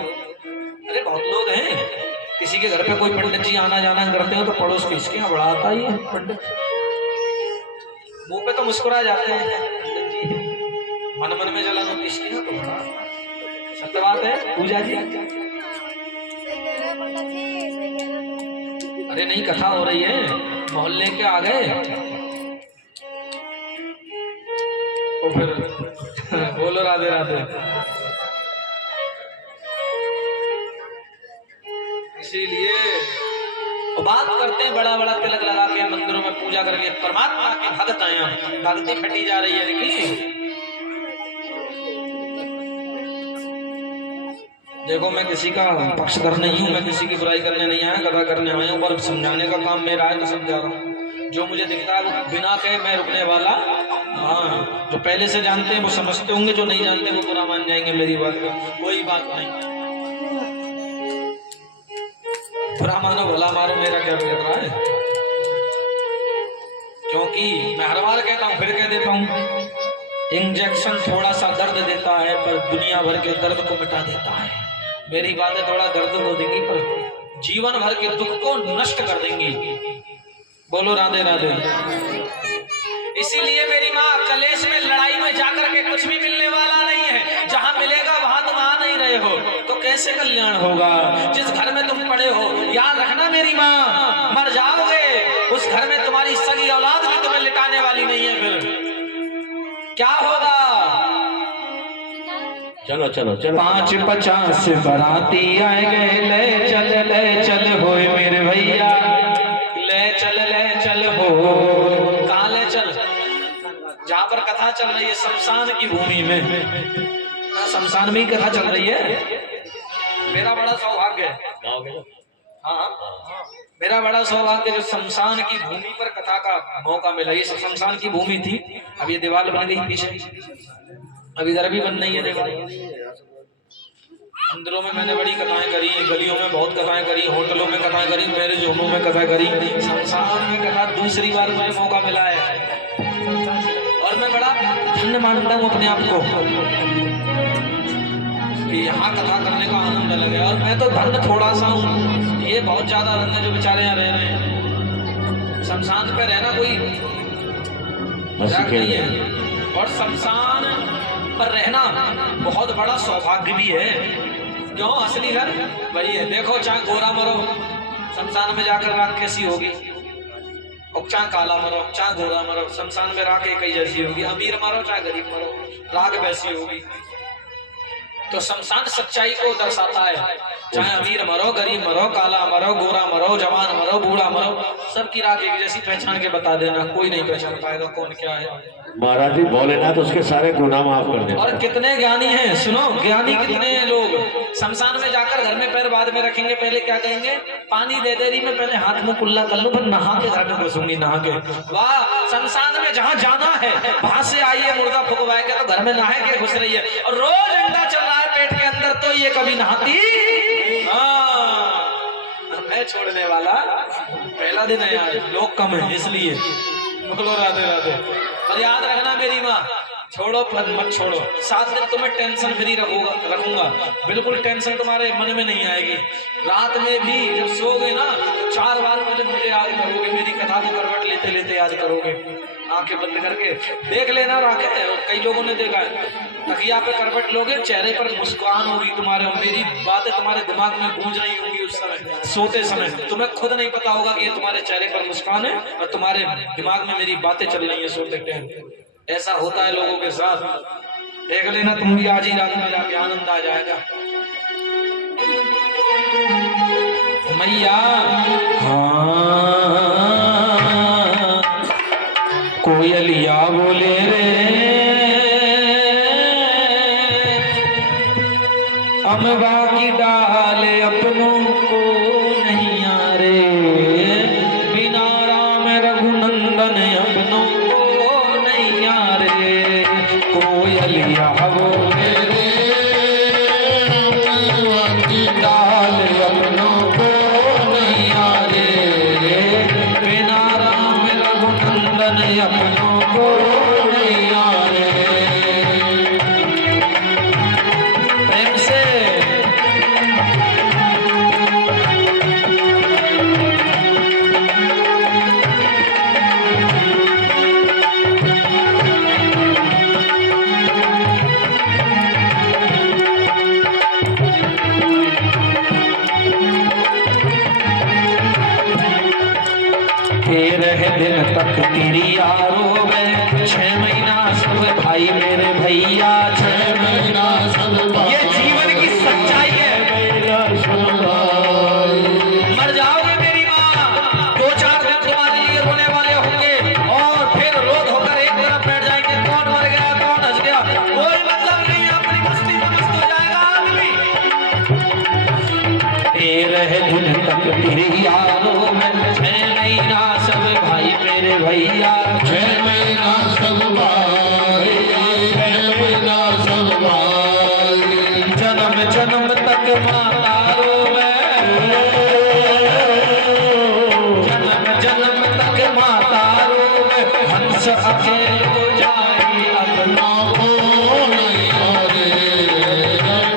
अरे बहुत लोग हैं, किसी के घर पे कोई पंडित जी आना जाना करते हो तो पड़ोस के इसके यहाँ बड़ा आता ही है पंडित, मुंह पे तो मुस्कुरा जाते हैं पंडित जी, मन मन में जलन होती इसके यहाँ तो बड़ा। सत्य बात है पूजा जी। अरे नहीं, कथा हो रही है, मोहल्ले के आ गए तो फिर बोलो राधे राधे। इसीलिए बात करते हैं बड़ा बड़ा तिलक लगा के मंदिरों में पूजा करके, परमात्मा की भक्त आए हैं, भक्ति फटी जा रही है। देखिए देखो, मैं किसी का पक्ष करने नहीं हूँ, मैं किसी की बुराई करने नहीं आया, कथा करने आया हूँ, पर समझाने का काम मेरा है तो समझा रहा हूँ। जो मुझे दिखता है वो बिना कहे मैं रुकने वाला। हाँ, जो पहले से जानते हैं वो समझते होंगे, जो नहीं जानते वो बुरा मान जाएंगे मेरी बात का, कोई बात नहीं। बुरा मानो भला मारो, मेरा क्या बिगड़ रहा है? क्योंकि मैं हर बार कहता हूँ, फिर कह देता हूँ, इंजेक्शन थोड़ा सा दर्द देता है पर दुनिया भर के दर्द को मिटा देता है। मेरी बातें थोड़ा दर्द को देंगी पर जीवन भर के दुख को नष्ट कर देंगी। बोलो राधे राधे। इसीलिए मेरी माँ, कलेश में लड़ाई में जाकर के कुछ भी मिलने वाला नहीं है। जहां मिलेगा वहां तुम आ नहीं रहे हो तो कैसे कल्याण होगा? जिस घर में तुम पड़े हो, याद रखना मेरी माँ, मर जाओगे उस घर में तुम्हारी सगी औलाद भी तुम्हें लिटाने वाली नहीं है। फिर क्या होगा? चलो चलो चलो। 550 बराती आए गए, ले चल होए मेरे भैया, ले चल हो। कहाँ ले चल? जहाँ पर कथा चल रही है, शमशान की भूमि में। शमशान में ही कथा चल रही है। मेरा बड़ा सौभाग्य है, हाँ मेरा बड़ा सौभाग्य जो शमशान की भूमि पर कथा का मौका मिला। ये शमशान की भूमि थी, अब ये दीवार बन गई पीछे, अब इधर भी बन रही है दीवार। मंदिरों में मैंने बड़ी कथाएं करी, गलियों में बहुत कथाएं करी, होटलों में कथाएं करी, मैरिज होमों में कथा करी। शमशान में कथा दूसरी बार मुझे मौका मिला है और मैं बड़ा धन्य मानता हूँ अपने आप को कि यहाँ कथा करने का आनंद अलग है। और मैं तो धन्य थोड़ा सा हूँ, ये बहुत ज्यादा धन्य जो बेचारे यहाँ रह रहे हैं। शमशान पे रहना कोई मजाक नहीं है, और शमशान पर रहना बहुत बड़ा सौभाग्य भी है। क्यों? असली घर वही है। देखो, चाहे गोरा मरो, शमशान में जाकर राख कैसी होगी, और चाहे काला मरो, चाहे गोरा मरो, शमशान में राख एक ही जैसी होगी। अमीर मरो चाहे गरीब मरो, राख वैसी होगी। तो शमशान सच्चाई को दर्शाता है। चाहे अमीर मरो, गरीब मरो, काला मरो, गोरा मरो, जवान मरो, बूढ़ा मरो, सबकी राख एक जैसी। पहचान के बता देना, कोई नहीं पहचान पाएगा कौन क्या है। महाराज जी भोलेनाथ उसके सारे गुनाह माफ कर देते। और कितने ज्ञानी हैं, सुनो, ज्ञानी कितने हैं लोग। शमशान में जाकर घर में पैर बाद में रखेंगे, पहले क्या कहेंगे? पानी दे दे रही, मैं पहले हाथ मुंह कुल्ला कर लूं, फिर नहा के घर में घुसूंगी, नहा के। वाह, शमशान में जहां जाना है वहां से आइए, मुर्दा फुकवाए के तो घर में नहा के घुस रही है, और रोज अंडा चल रहा है पेट के अंदर, तो ये कभी नहाती? मैं छोड़ने वाला पहला दिन है यार, लोग कम है इसलिए। बोलो राधे राधे। और याद रखना मेरी माँ, छोड़ो मत छोड़ो, 7 दिन तुम्हें टेंशन फ्री रखूंगा, बिल्कुल टेंशन तुम्हारे मन में नहीं आएगी। रात में भी जब सोओगे ना, 4 बार पहले मुझे याद करोगे, मेरी कथा को करवट लेते लेते याद करोगे। आंखें बंद करके देख लेना राखे। कई लोगों ने देखा है, तकिया पे करवट लोगे, चेहरे पर मुस्कान होगी तुम्हारे, और मेरी बातें तुम्हारे दिमाग में गूंज रही होंगी उस समय सोते समय। तुम्हें खुद नहीं पता होगा कि ये तुम्हारे चेहरे पर मुस्कान है और तुम्हारे दिमाग में मेरी बातें चल रही है सोते टाइम। ऐसा होता है लोगों के साथ। देख लेना तुम भी आज ही रात में जाके, आनंद आ जाएगा। मैया हाँ, कोयलिया बोले रे अम्बा की डाल अपनों को नहीं आरे, बिना राम रघुनंदन अपनों को नहीं आरे। कोयलिया बोले रे अम्बा की डाल अपनों को नहीं आरे, बिना राम रघुनंदन अपनों को नहीं आरे। प्रेम से तेरह दिन तक तेरी यारो में, 6 महीना सब भाई मेरे भैया, 6 महीना सब ये जीवन की सच्चाई है। मेरा सब भाई। मर जाओगे मेरी माँ, 2-4 दिन तुम्हारे लिए रोने वाले होंगे और फिर रोग होकर एक तरफ बैठ जाएंगे। कौन मर गया, कौन हंस गया, कोई मतलब नहीं, अपनी मस्ती में मस्त हो जाएगा आदमी। 13 दिन तक तेरी यारो में, 6 महीना सब भाई मेरे भैया, 6 महीना सब भाई, 6 महीना सब भाई। जन्म जन्म तक माता रोवे, जन्म जन्म तक माता रोवे, हंस अकेलो जाई अपना को नहीं आरे,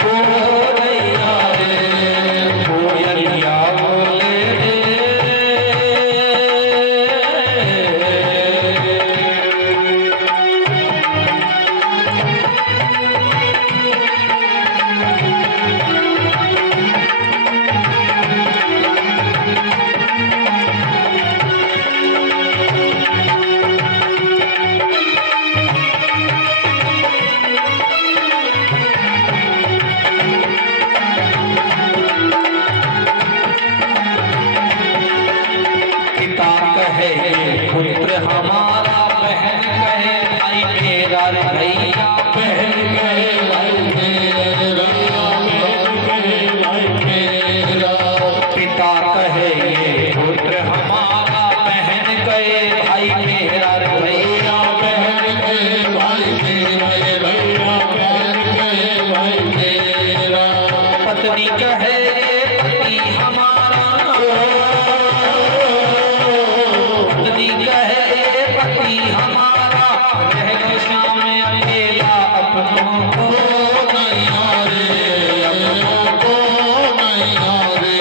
को नहीं आरे। कोयलिया बोले रे पिता कहे पुत्र हमारा, बहन कहे भाई मेरा रे भैया, बहन कहे भाई मेरा, भाई मेरा। पिता कहे पुत्र हमारा, बहन कहे भाई मेरा रे भैया, बहन के भाई मेरा, भैया बहन के भाई मेरा। पत्नी कहे पति हमारा, पत्नी कहे पति हमारा, रह गए शाम में अकेला अपनों को नहीं आरे, अपनों को नहीं आरे।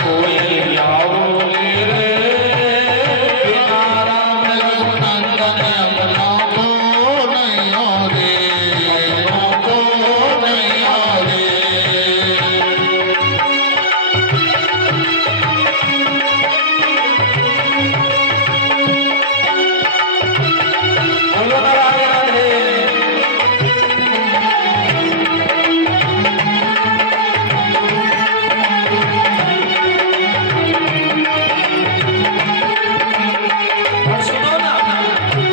कोयलिया बोले रे बिना राम रघुनंदन अपनों को नहीं आरे, अपनों को नहीं आरे। बोलो ना राधे राधे। और सुनो ना,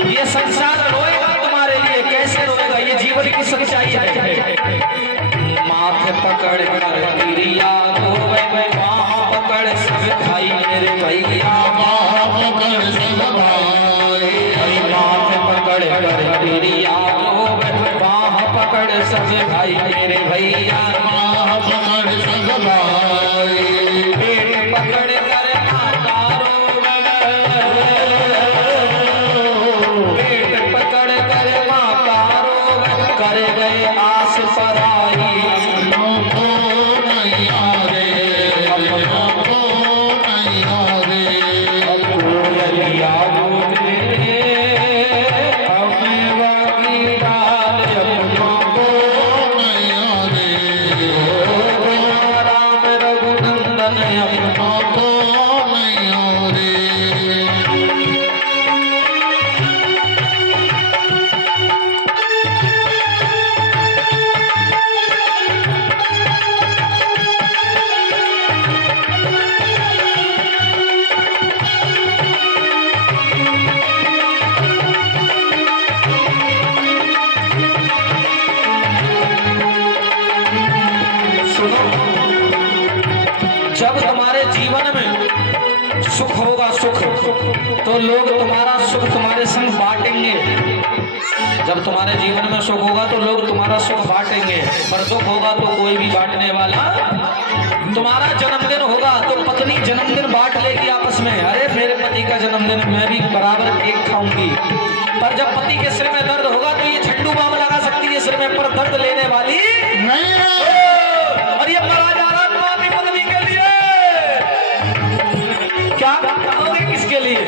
ये संसार रोएगा तुम्हारे लिए, कैसे रोएगा, ये जीवन की सच्चाई है। माथे पकड़ कर तिरिया रोवे, बाह पकड़ सब भाई मेरे भैया, पकड़ सब भाई, माथे पकड़ कर तिरिया रोवे, बाह पकड़ सब भाई मेरे भैया, पकड़ सब भाई। पेट पकड़ कर माता रोवे, पेट पकड़ कर माता रोवे, कर गए आस पराई, अपनों को नहीं आरे, अपनों को नहीं आरे। कोयलिया बोले रे तो लोग तुम्हारा सुख तुम्हारे संग बांटेंगे। जब तुम्हारे जीवन में सुख होगा तो लोग तुम्हारा सुख बांटेंगे, पर दुख होगा तो कोई भी बांटने वाला। तुम्हारा जन्मदिन होगा तो पत्नी जन्मदिन बांट लेगी आपस में, अरे मेरे पति का जन्मदिन मैं भी बराबर केक खाऊंगी। पर जब पति के सिर में दर्द होगा तो ये झंडू बाम लगा सकती है सिर में, पर दर्द लेने वाली नहीं है। और ये मरा जा रहा माँ की पत्नी के लिए, क्या कहोगे किसके लिए?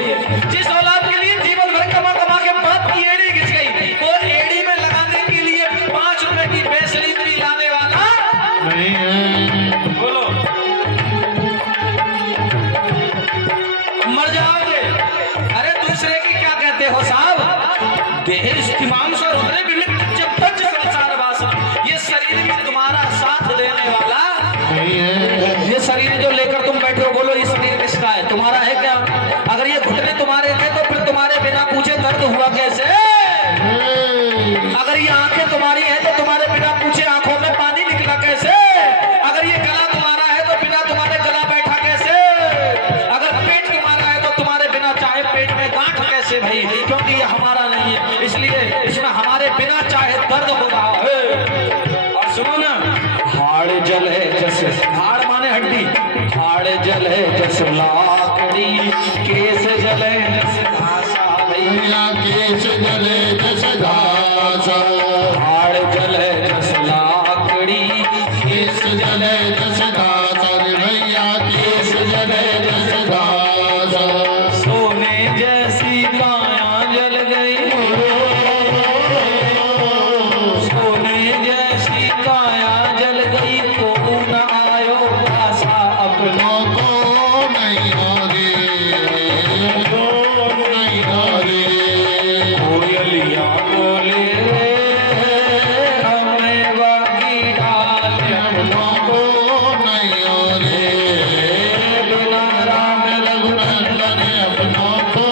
जिस औलाद के लिए जीवन भर कमा कमा के बाप की एड़ी घिस गई, वो एड़ी में लगाने के लिए 5 रुपए की बेसलीन भी लाने वाला नहीं है। बोलो, मर जाओगे। अरे दूसरे की क्या कहते हो साहब? देह इस्तिमाम से रुद्रे विविध जब तक संसार वासन, ये शरीर भी तुम्हारा साथ देने वाला नहीं है। ये शरीर जो लेकर तुम बैठे हो, बोलो ये शरीर किसका है? तुम्हारा है क्या? अगर ये घुटने तुम्हारे थे तो फिर तुम्हारे बिना पूछे दर्द हुआ कैसे? अगर ये आंखें तुम्हारी हैं तो तुम्हारे बिना पूछे आंखों में पानी निकला कैसे? अगर ये गला तुम्हारा है तो बिना तुम्हारे गला बैठा कैसे? अगर पेट तुम्हारा है तो तुम्हारे बिना चाहे पेट में गांठ कैसे भाई? क्योंकि ये हमारा नहीं है, इसलिए इसमें हमारे बिना चाहे दर्द हो रहा है। और सुनो ना, हाड़ जले जैसे, हाड़ माने हड्डी, हाड़ जले जैसे लाकड़ी, केस जले जैसे घासा भैया, केस जले जस घासा, हाड़ जले जैसे लाकड़ी, केस जले जस घासा रे भैया, केस जले जस घासा। सोने जैसी काया जल गई, सोने जैसी काया जल गई, तो न आयो आशा अपना को नहीं आगे, को नहीं आगे। कोयलिया बोले रे हमें बाकी डाल, अपनों को नहीं आगे, बिना राम रघुनंदन अपनों को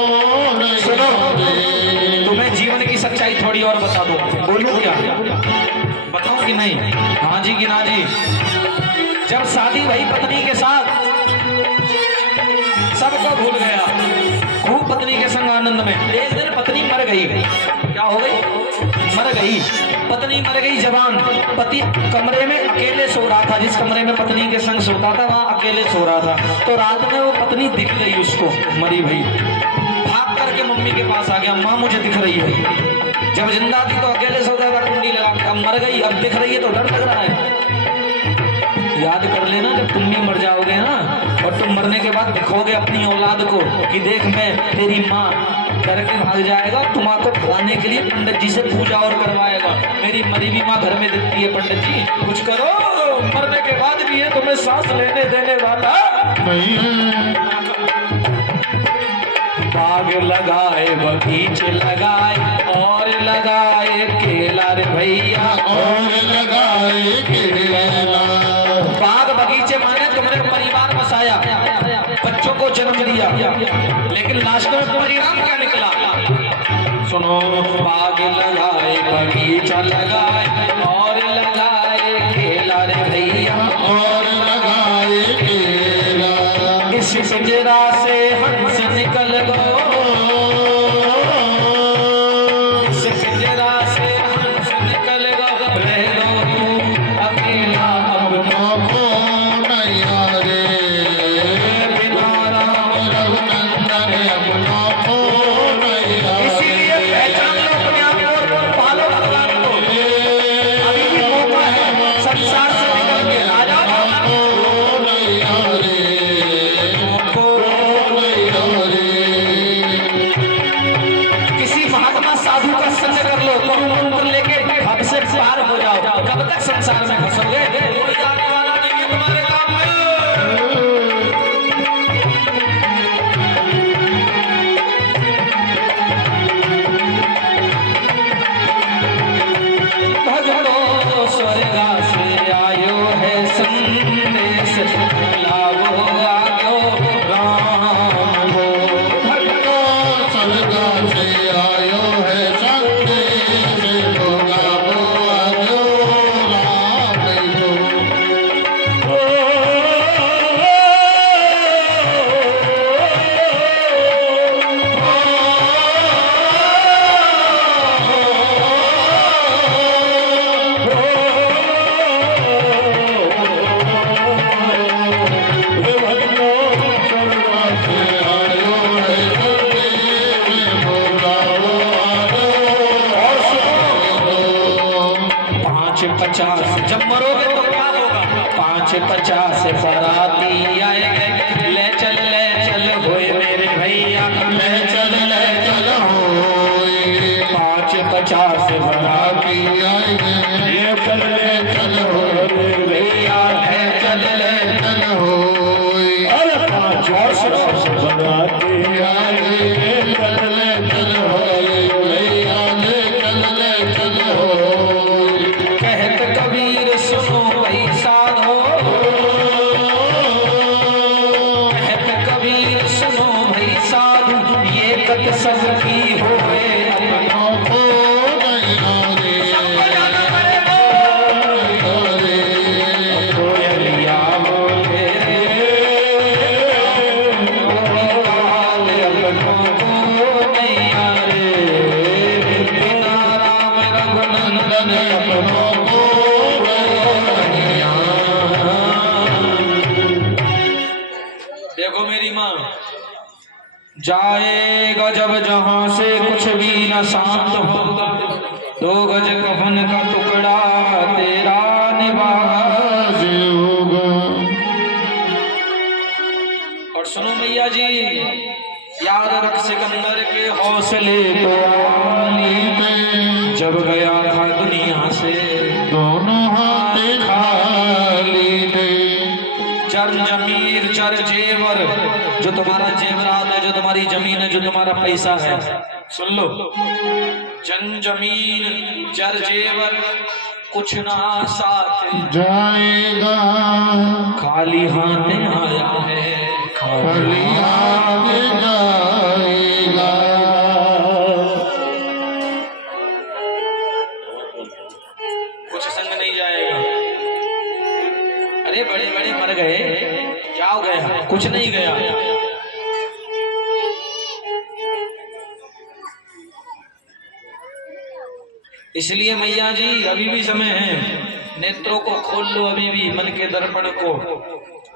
नहीं सुनो, आगे। तुम्हें जीवन की सच्चाई थोड़ी और बता दो, बोलूं क्या? बताऊं कि नहीं? हाँ जी कि ना जी? जब शादी भई पत्नी के साथ, सबको भूल गया, खूब पत्नी के संग आनंद में। एक दिन पत्नी मर गई। क्या हो गई? मर गई। पत्नी मर गई जवान। पति कमरे में अकेले सो रहा था, जिस कमरे में पत्नी के संग सोता था वहां अकेले सो रहा था। तो रात में वो पत्नी दिख गई उसको मरी भई, भाग करके मम्मी के पास आ गया, माँ मुझे दिख रही है। जब जिंदा थी तो अकेले सोता था कुंडी लगा के, अब मर गई, अब दिख रही है तो डर लग रहा है। याद कर लेना जब तुम भी मर जाओगे ना, और तुम मरने के बाद दिखोगे अपनी औलाद को कि देख मैं तेरी माँ, डर के भाग जाएगा। तुम्हारे भगाने के लिए पंडित जी से पूजा और करवाएगा, मेरी मरी भी माँ घर में दिखती है, पंडित जी कुछ करो, मरने के बाद भी है तुम्हें सांस लेने देने वाला नहीं है। बाग लगाए बगीचे लगाए और लगाए केला रे भैया, और लगाए केला। बाग बगीचे माने तुमने परिवार बसाया, बच्चों को जन्म दिया, लेकिन लास्ट में परिणाम क्या निकला? सुनो, बाग लगाए बगीचा लगाए और लगाए केला रे भैया, और लगाए केला। इस पिंजरा से हंस निकल गो, इस पिंजरा से हंस निकल गो, रह गो तू अकेला अपनों को नहीं आगे, बिना राम। रघुनंदन अपनों को नहीं आगे। इसीलिए पहचान लो अपने आप को, पालो भगवान को, अभी भी मौका है, संसार से निकल के आ जाओ। को नहीं आगे, को नहीं आगे। किसी महात्मा साधु का संग कर लो, गुरु मंत्र लेके अब से पार हो जाओ। कब तक संसार में घुसोगे? कोई आने वाला नहीं है तुम्हारे काम में। भगतो स्वर्गा से आयो है संदेश, लावो आग्यो राम हो। भक्तो स्वर्गा से आयो है संदेश, भोगा भो आयो राम 5-50 जब मरोगे तो क्या होगा? 5-50 बाराती आएंगे, ले चल होए मेरे भैया, ले चल होए 5-50 बाराती आएंगे, ले चल होए मेरे भैया, ले चल होए अरे 5-50 बाराती आएंगे, चल होए भैया, चल होए कहत कबीर सुनो भाई साधो, कहत कबीर सुनो भाई साधु, ये कत सबकी होए अपनों को नैना रे कोयलिया बोले रे, अपनों को नैया रे, बिना राम रघुनंदन अपनों को नैया। देखो मेरी माँ, जाएगा जब जहां से कुछ भी न शांत होगा, 2 गज कफन का टुकड़ा तेरा निभाज होगा। और सुनो मैया जी, याद रख सिकंदर के हौसले को आली में, जब गया था दुनिया से दोनों हाथ खाली थे चर जमीर चर जेवर, जो तुम्हारा जेवरात है, जो तुम्हारी जमीन है, जो तुम्हारा पैसा है, सुन लो, जन जमीन जर जेवर कुछ ना साथ जाएगा, खाली हाथ आया है, खाली हाथ जाएगा। कुछ संग नहीं जाएगा। अरे बड़े बड़े मर गए, क्या हो गया? कुछ नहीं गया। इसलिए मैया जी अभी भी समय है, नेत्रों को खोल लो, अभी भी मन के दर्पण को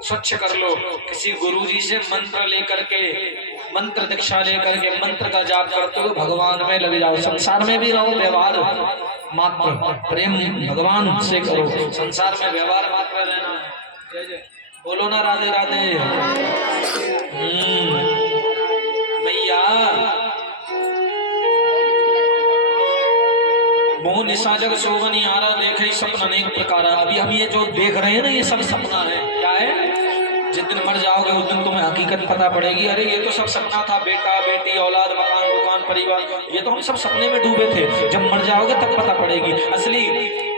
स्वच्छ कर लो, किसी गुरुजी से मंत्र लेकर के, मंत्र दीक्षा लेकर के मंत्र का जाप करते हो, भगवान में लग जाओ। संसार में भी रहो, व्यवहार मात्र प्रेम भगवान से करो, संसार में व्यवहार मात्र रहना है। जय जय बोलो ना, राधे राधे। मैया मोह निशा जग शोभन यारा देखे सपना अनेक प्रकार। अभी हम ये जो देख रहे हैं ना, ये सब सपना है। क्या है? जिस दिन मर जाओगे उस दिन तुम्हें हकीकत पता पड़ेगी। अरे ये तो सब सपना था, बेटा बेटी औलाद मकान दुकान परिवार, ये तो हम सब सपने में डूबे थे। जब मर जाओगे तब पता पड़ेगी असली।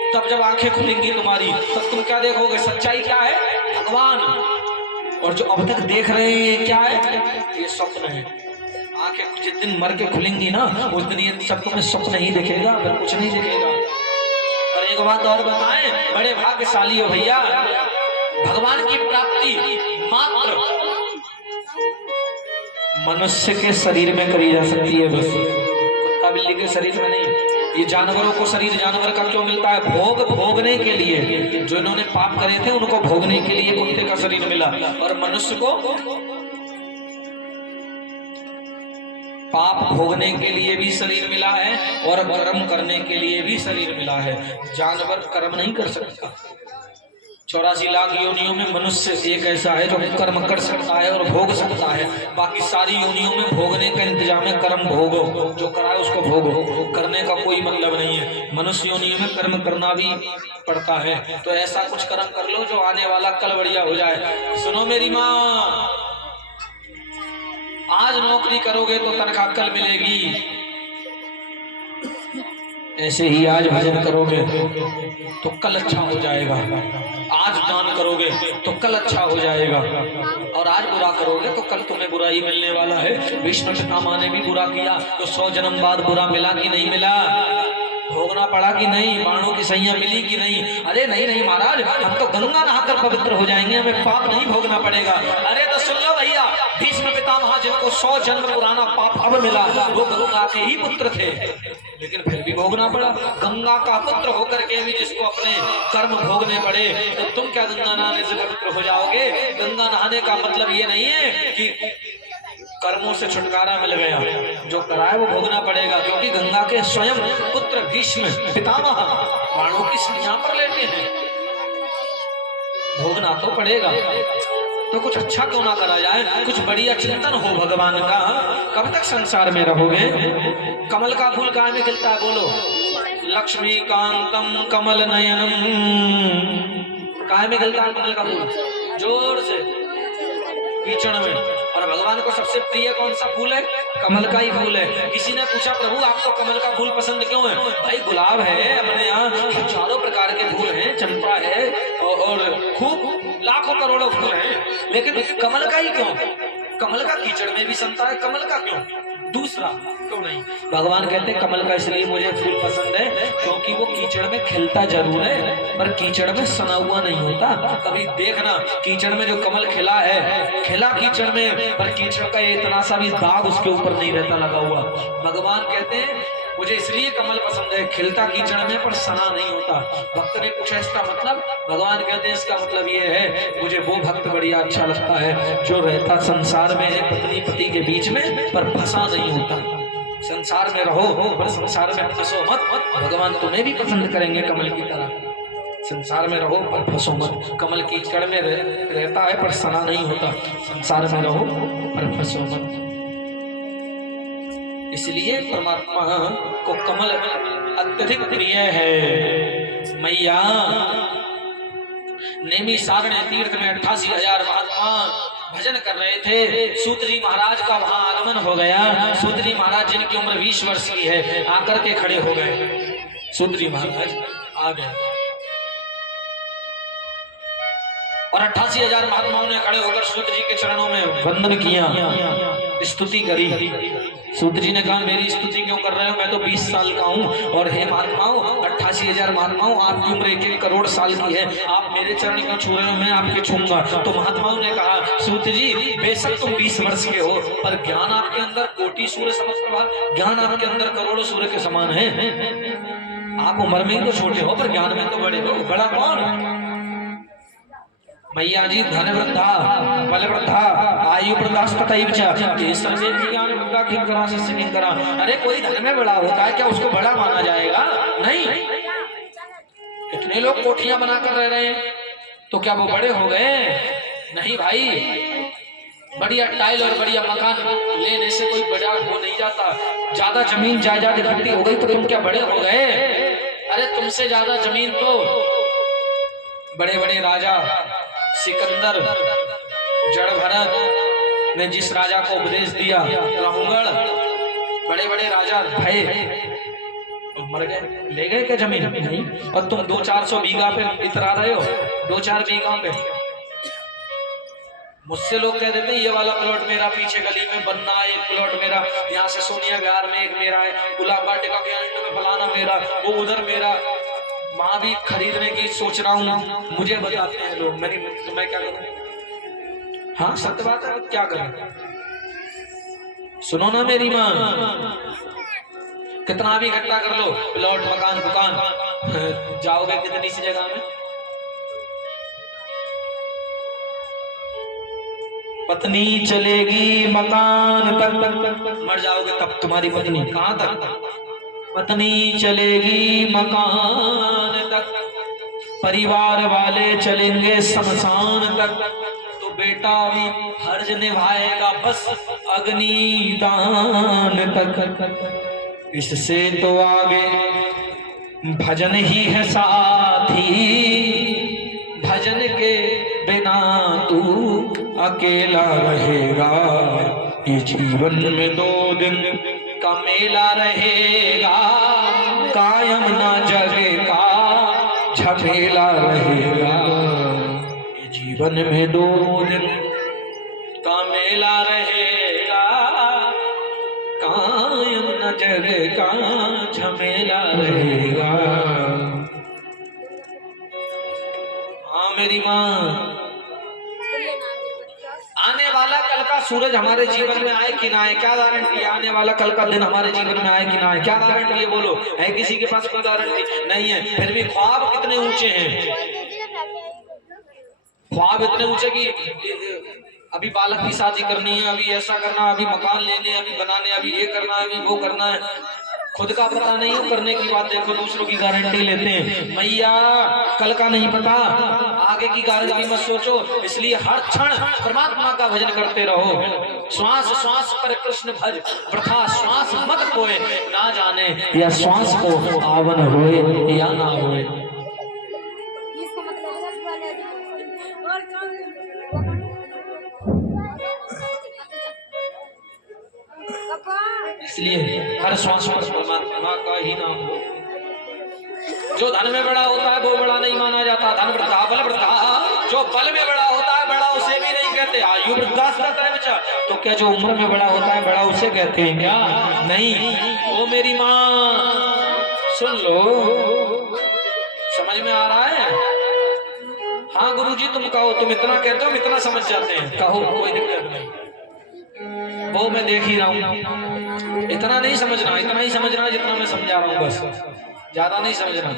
तब जब आंखें खुलेंगी तुम्हारी, तब तुम क्या देखोगे? सच्चाई क्या है? भगवान। और जो अब तक देख रहे हैं क्या है? ये स्वप्न है। आंखें जिस दिन मर के खुलेंगी ना, उस दिन ये सब तुम्हें स्वप्न ही दिखेगा, फिर कुछ नहीं दिखेगा। और एक बात और बताएं, बड़े भाग्यशाली हो भैया, भगवान की प्राप्ति मात्र मनुष्य के शरीर में करी जा सकती है, बस कुत्ता बिल्ली के शरीर में नहीं। ये जानवरों को शरीर जानवर का क्यों मिलता है? भोगने के लिए। जो इन्होंने पाप करे थे उनको भोगने के लिए कुत्ते का शरीर मिला, और मनुष्य को पाप भोगने के लिए भी शरीर मिला है और कर्म करने के लिए भी शरीर मिला है। जानवर कर्म नहीं कर सकता। 84 लाख योनियों में मनुष्य एक ऐसा है जो कर्म कर सकता है और भोग सकता है। बाकी सारी योनियों में भोगने का इंतजाम है। कर्म भोगो, जो कराए उसको भोगो, करने का कोई मतलब नहीं है। मनुष्य योनियों में कर्म करना भी पड़ता है। तो ऐसा कुछ कर्म कर लो जो आने वाला कल बढ़िया हो जाए। सुनो मेरी माँ, आज नौकरी करोगे तो तनख्वाह कल मिलेगी। ऐसे ही आज भजन करोगे तो कल अच्छा हो जाएगा। आज दान करोगे तो कल अच्छा हो जाएगा, और आज बुरा करोगे तो कल तुम्हें बुरा ही मिलने वाला है। विष्णु पितामह ने भी बुरा किया तो 100 जन्म बाद बुरा मिला कि नहीं मिला? भोगना पड़ा कि नहीं? बाणों की सैया मिली कि नहीं? अरे नहीं महाराज, हम तो गंगा नहाकर पवित्र हो जाएंगे, हमें पाप नहीं भोगना पड़ेगा। अरे तो सुन लो भैया, भीष्म पितामह जिनको 100 जन्म पुराना पाप अब मिला, वो गंगा के ही पुत्र थे, लेकिन फिर भी भोगना पड़ा। गंगा का पुत्र होकर के भी जिसको अपने कर्म भोगने पड़े, तो तुम क्या गंगा नहाने से पवित्र हो जाओगे? गंगा नहाने का मतलब ये नहीं है कि कर्मों से छुटकारा मिल गया, जो कराए वो भोगना पड़ेगा, क्योंकि गंगा के स्वयं पुत्र भीष्म पितामह बाणों की सीढ़ियां पर लेते हैं, भोगना तो पड़ेगा। तो कुछ अच्छा क्यों ना करा जाए, कुछ बढ़िया चिंतन हो भगवान का। कब तक संसार में रहोगे? कमल का फूल कहाँ में खिलता है बोलो? लक्ष्मी कांतम कमल नयनम, कहाँ में खिलता है कमल का फूल? जोर से, कीचड़ में। और भगवान को सबसे प्रिय कौन सा फूल है? कमल का ही फूल है। किसी ने पूछा प्रभु आपको कमल का फूल पसंद क्यों है? भाई गुलाब है, अपने यहाँ हजारों प्रकार के फूल हैं, चंपा है और खूब लाखों करोड़ों फूल हैं, लेकिन कमल का ही क्यों? कमल का कीचड़ में भी संता है, कमल का क्यों? दूसरा क्यों नहीं? भगवान कहते हैं कमल का इसलिए मुझे फूल पसंद है क्योंकि वो कीचड़ में खिलता जरूर है पर कीचड़ में सना हुआ नहीं होता। कभी देखना कीचड़ में जो कमल खिला है, खिला कीचड़ में, पर कीचड़ का इतना सा भी दाग उसके ऊपर नहीं रहता लगा हुआ। भगवान कहते हैं मुझे इसलिए कमल पसंद है, खिलता कीचड़ में पर सना नहीं होता। भक्त ने पूछा इसका मतलब? भगवान कहते हैं इसका मतलब ये है मुझे वो भक्त बढ़िया अच्छा लगता है जो रहता संसार में है पत्नी पति के बीच में पर फंसा नहीं होता। संसार में रहो पर संसार में फंसो मत, भगवान तुम्हें भी पसंद करेंगे कमल की तरह। संसार में रहो पर फंसो मत, कमल की जड़ में रहता है पर सना नहीं होता। संसार में रहो पर फंसो मत। इसलिए परमात्मा को कमल अत्यधिक प्रिय है। मैया नेमी सारण्य तीर्थ में 88,000 महात्मा भजन कर रहे थे। सूत जी महाराज का वहां आगमन हो गया। सूत जी महाराज जिनकी उम्र 20 वर्ष की है आकर के खड़े हो गए। सूत जी महाराज आ गए और 88,000 महात्माओं ने खड़े होकर सूत जी के चरणों में वंदन किया, स्तुति करी। सूत जी ने कहा मेरी स्तुति क्यों कर रहे हो, मैं तो 20 साल का हूँ और हे महात्माओं 88,000 महात्माओं आपकी उम्र 1-1 करोड़ साल की है, आप मेरे चरण क्यों छू रहे हो, मैं आपके छूंगा। तो महात्माओं ने कहा सूत जी बेशक तुम 20 वर्ष के हो पर ज्ञान आपके अंदर कोटि सूर्य समप्रभा, ज्ञान आपके अंदर करोड़ों सूर्य के समान है। आप उम्र में ही तो छोटे हो पर ज्ञान में तो बड़े हो। बड़ा कौन? मैया जी धन वृद्धा बल वृद्धा आयु वृद्धा। अरे कोई धन में बड़ा होता है क्या उसको बड़ा माना जाएगा? नहीं। कितने लोग कोठियां बनाकर रह रहे हैं तो क्या वो बड़े हो गए? नहीं भाई, बढ़िया टाइल और बढ़िया मकान लेने से कोई बड़ा हो नहीं जाता। ज्यादा जमीन जायदाद इकट्ठी हो गई तो तुम क्या बड़े हो गए? अरे तुमसे ज्यादा जमीन तो बड़े बड़े राजा सिकंदर, जड़ भरत ने जिस राजा को उपदेश दिया, राहुगढ़, बड़े बड़े राजा भय मर गए, ले गए क्या जमीन? नहीं। और तुम 200-400 बीघा पे इतरा रहे हो, 2-4 बीघा पे। मुझसे लोग कह देते हैं ये वाला प्लॉट मेरा, पीछे गली में बनना एक प्लॉट मेरा, यहाँ से सोनिया विहार में एक मेरा है, गुलाब वाटिका के अंत में फलाना मेरा, वो उधर मेरा, वहां भी खरीदने की सोच रहा हूँ। मुझे बताते हैं लोग, तो मैं क्या करूं? हाँ सत्य बात है, क्या करें? सुनो ना मेरी माँ, कितना भी इकट्ठा कर लो, प्लॉट मकान दुकान, जाओगे कितनी सी जगह में? पत्नी चलेगी मकान तक, मर जाओगे तब तुम्हारी पत्नी कहां तक? पत्नी चलेगी मकान तक, परिवार वाले चलेंगे शमशान तक, तो बेटा भी फर्ज निभाएगा बस अग्निदान तक। इससे तो आगे भजन ही है साथी, भजन के बिना तू अकेला रहेगा। ये जीवन में 2 दिन का मेला रहेगा, कायम ना जगेगा झमेला रहेगा। ये जीवन में 2 दिन का मेला रहेगा, कायम ना जगेगा झमेला रहेगा। हाँ मेरी माँ, आने वाला कल का सूरज हमारे जीवन में आए कि ना आए, क्या गारंटी? आने वाला कल का दिन हमारे जीवन में आए कि ना आए, क्या गारंटी है? बोलो, है किसी के पास कोई गारंटी? नहीं है। फिर भी ख्वाब कितने ऊंचे हैं, ख्वाब इतने ऊंचे कि अभी बालक की शादी करनी है, अभी ऐसा करना, अभी मकान लेने, अभी बनाने, अभी ये करना है, अभी वो करना है। खुद का पता नहीं हो, करने की बात देखो, दूसरों की गारंटी लेते हैं। मैया कल का नहीं पता, आगे की गारंटी मत सोचो। इसलिए हर क्षण परमात्मा का भजन करते रहो। श्वास श्वास पर कृष्ण भज, वृथा श्वास मत खोए, ना जाने या श्वास को आवन होए या ना होए। इसका मतलब और इसलिए हर श्वास पर परमात्मा का ही नाम हो। जो धन में बड़ा होता है वो बड़ा नहीं माना जाता। धन वृद्धा बल वृद्धा, जो बल में बड़ा होता है बड़ा उसे भी नहीं कहते। आयु वृद्धा, तो क्या जो उम्र में बड़ा होता है बड़ा उसे कहते हैं क्या? नहीं। ओ मेरी माँ सुन लो, समझ में आ रहा है? हाँ गुरुजी तुम कहो, तुम इतना कहते हो, इतना समझ जाते हैं, कहो कोई दिक्कत नहीं, वो मैं देख ही रहा हूँ। इतना नहीं समझना, इतना ही समझना जितना मैं समझा रहा हूँ, बस ज्यादा नहीं समझना।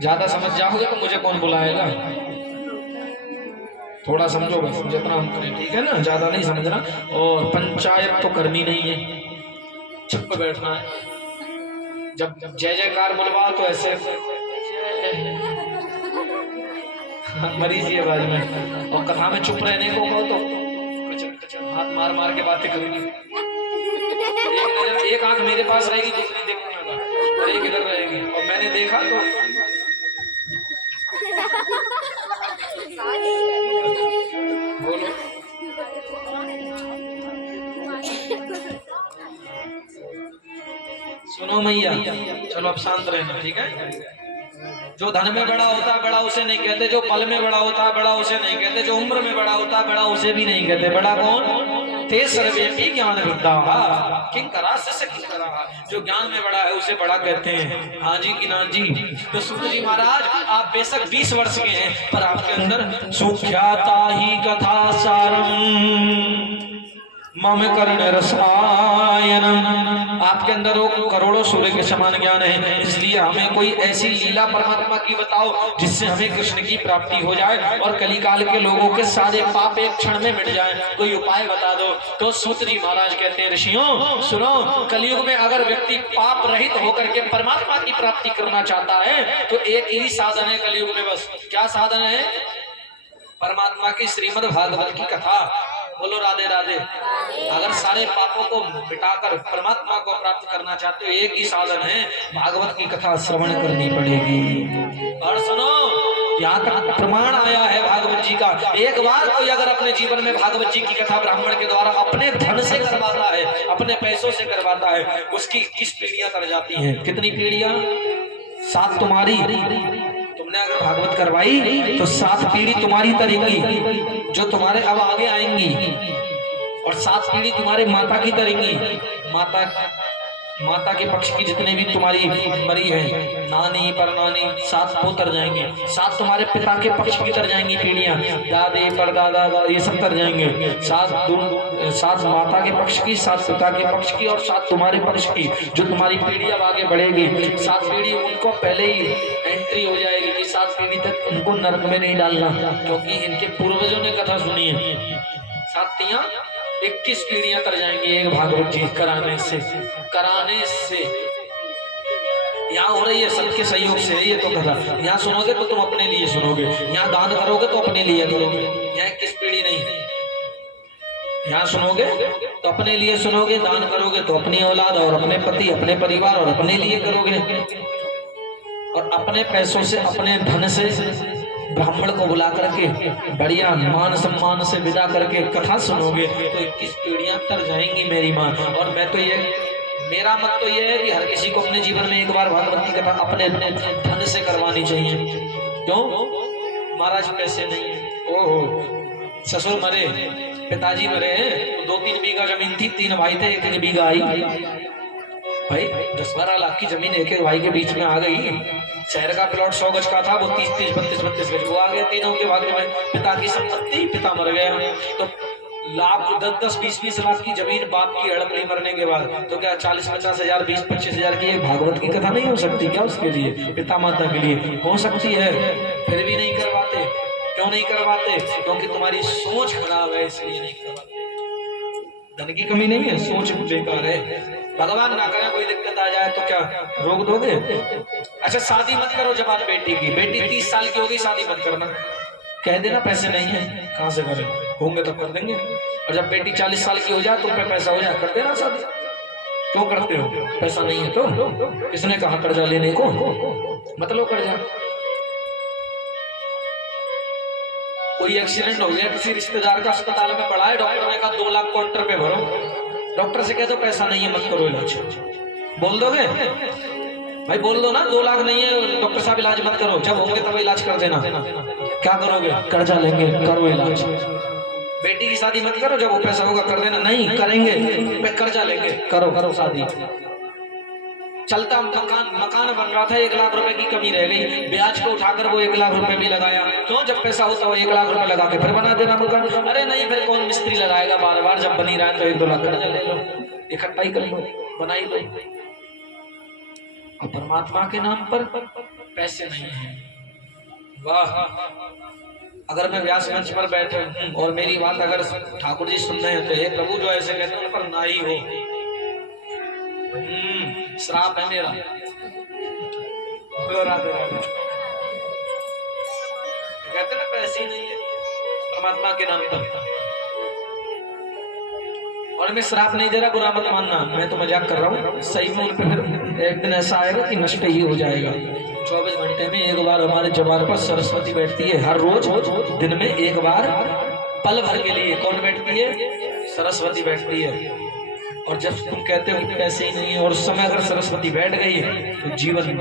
ज्यादा समझ जाओगे तो मुझे कौन बुलाएगा। थोड़ा समझो बस जितना हम करें, ठीक है ना? ज्यादा नहीं समझना। और पंचायत तो करनी नहीं है, चुप बैठना है। जब जय जयकार बुलवा तो ऐसे मरीज ये आवाज में, और कथा में चुप रहने को कहो तो हाथ मार मार के बातें करूंगी। एक आंख मेरे पास रहेगी, दूसरी देखूंगा, और एक इधर रहेगी। और मैंने देखा तो बोलो। सुनो मैया, चलो अब शांत रहना, ठीक है? जो धन में बड़ा होता है बड़ा उसे नहीं कहते, जो बल में बड़ा होता है बड़ा उसे नहीं कहते, जो उम्र में बड़ा होता है बड़ा उसे भी नहीं कहते। बड़ा कौन? ते सर्वेपि ज्ञान वृद्धा किंकरा सस्य किंकरा, जो ज्ञान में बड़ा है उसे बड़ा कहते हैं। हाँ जी कि ना जी? तो सूत जी महाराज आप बेशक 20 वर्ष के हैं, पर आपके अंदर सुख्याता ही कथा सारम मम कर्ण रसायनम, आपके अंदर वो करोड़ों सूर्य के समान ज्ञान है। इसलिए हमें कोई ऐसी लीला परमात्मा की बताओ जिससे हमें कृष्ण की प्राप्ति हो जाए और कलिकाल के लोगों के सारे पाप एक क्षण में मिट जाए। कोई उपाय बता दो। तो सूत जी महाराज कहते हैं, ऋषियों सुनो, कलयुग में अगर व्यक्ति पाप रहित होकर के परमात्मा की प्राप्ति करना चाहता है तो एक ही साधन है कलयुग में, बस। क्या साधन है? परमात्मा की श्रीमद् भागवत की कथा। बोलो राधे राधे। अगर सारे पापों को मिटाकर परमात्मा को प्राप्त करना चाहते हो, एक ही साधन है, भागवत की कथा श्रवण करनी पड़ेगी। और सुनो, यहाँ तक प्रमाण आया है भागवत जी का। एक बार कोई अगर अपने जीवन में भागवत जी की कथा ब्राह्मण के द्वारा अपने धन से करवाता है, अपने पैसों से करवाता है, उसकी 21 पीढ़ियां तर जाती हैं। कितनी पीढ़ियां? 7 तुम्हारी। तुमने अगर भागवत करवाई तो 7 पीढ़ी तुम्हारी तरेंगी जो तुम्हारे अब आगे आएंगी, और 7 पीढ़ी तुम्हारे माता की तरेंगी। माता के पक्ष की जितने भी तुम्हारी मरी है, नानी परनानी, 7 वो तर जाएंगे। 7 तुम्हारे पिता के पक्ष की तर जाएंगी पीढ़ियां, दादे परदादा ये सब तर जाएंगे। 7 माता के पक्ष की, 7 पिता के पक्ष की, और 7 तुम्हारे पक्ष की, जो तुम्हारी पीढ़ी अब आगे बढ़ेगी। 7 पीढ़ी उनको पहले ही एंट्री हो जाएगी कि 7 पीढ़ी तक इनको नरक में नहीं डालना, क्योंकि इनके पूर्वजों ने कथा सुनी है। 7 तियां 21 पीढ़ियां कर जाएंगी एक भागवत जी कराने से। यहाँ हो रही है सबके सहयोग से ये तो कथा। यहाँ सुनोगे तो तुम अपने लिए सुनोगे, यहाँ दान करोगे तो अपने लिए करोगे। यहाँ 21 पीढ़ी नहीं, यहाँ सुनोगे तो अपने लिए सुनोगे, दान करोगे तो अपनी औलाद और अपने पति, अपने परिवार और अपने लिए करोगे, और अपने पैसों से, अपने धन से ब्राह्मण को बुला करके बढ़िया मान सम्मान से विदा करके कथा सुनोगे तो 21 पीढ़ियां तर जाएंगी मेरी माँ। और मैं तो ये, मेरा मत तो ये है कि हर किसी को अपने जीवन में एक बार भागवत की कथा अपने धन से करवानी चाहिए। क्यों? महाराज पैसे नहीं है। ओहो, ससुर मरे, पिताजी मरे, 2-3 बीघा जमीन थी, 3 भाई थे, 1 बीघा आई। भाई 10-12 लाख की जमीन एक भाई के बीच में आ गई। शहर का प्लॉट 100 गज का था, वो 30-30, 32-32 गज वो आ गया। तीनों के भाग में पिता की संपत्ति, पिता मर गया। तो लाख 10-10, 20-20 लाख की जमीन बाप की हड़पली मरने के बाद, तो क्या 40-50 हजार, 20-25 हजार की एक भागवत की कथा नहीं हो सकती क्या उसके लिए, पिता माता के लिए? हो सकती है, फिर भी नहीं करवाते। क्यों? क्यों नहीं करवाते? क्योंकि तुम्हारी सोच खराब है, इसलिए नहीं करवाते। धन की कमी नहीं है, सोच बेकार है। भगवान ना करे कोई दिक्कत आ जाए तो क्या रोक दोगे? अच्छा शादी मत करो जवान बेटी की, बेटी 30 साल की होगी शादी मत करना, कह देना पैसे नहीं है, कहां से करें, होंगे तब कर देंगे। और जब बेटी 40 साल की हो जाए, तुम पे पैसा हो जाए, कर देना शादी। क्यों करते हो? पैसा नहीं है तो? किसने कहा कर्जा लेने को? मत लो कर्जा। कोई एक्सीडेंट हो गया किसी रिश्तेदार का, अस्पताल में पड़ा है, डॉक्टर ने कहा 2 लाख काउंटर पे भरो, डॉक्टर से कह दो पैसा नहीं है मत करो इलाज। बोल दोगे भाई? बोल दो ना 2 लाख नहीं है डॉक्टर साहब इलाज मत करो, जब होंगे तब इलाज कर देना। क्या करोगे? कर्जा लेंगे, करो इलाज। बेटी की शादी मत करो, जब वो पैसा होगा कर देना, नहीं करेंगे कर्जा लेंगे, करो करो शादी। चलता मकान बन रहा था, 1 लाख रुपए की कमी रह गई, ब्याज को उठाकर वो 1 लाख रुपए भी लगाया। क्यों? जब पैसा होता है 1 लाख रुपए लगा के फिर बना देना मकान। अरे नहीं, फिर कौन मिस्त्री लगाएगा बार बार, जब बनी रहा है तो 1-2 लाख कर्जा ले लो, इकट्ठा ही कर लो, बनाई लो। और परमात्मा के नाम पर पैसे नहीं है। वाह, अगर मैं व्यास मंच पर बैठे और मेरी बात अगर ठाकुर जी सुन रहे हैं तो हे प्रभु जो ऐसे कहते हैं पर ना ही हो, श्राप है मेरा। राधे राधे। कहते ना पैसे ही नहीं है परमात्मा के नाम पर। और मैं श्राप नहीं दे रहा, बुरा मत मानना, मैं तो मजाक कर रहा हूँ। सही में उन पर एक दिन ऐसा आएगा कि नष्ट ही हो जाएगा। 24 घंटे में एक बार हमारे जवार पर सरस्वती बैठती है, हर रोज दिन में एक बार पल भर के लिए। कौन बैठती है? सरस्वती बैठती है। और जब तुम कहते हो कि पैसे ही नहीं है, और उस समय अगर सरस्वती बैठ गई तो जीवन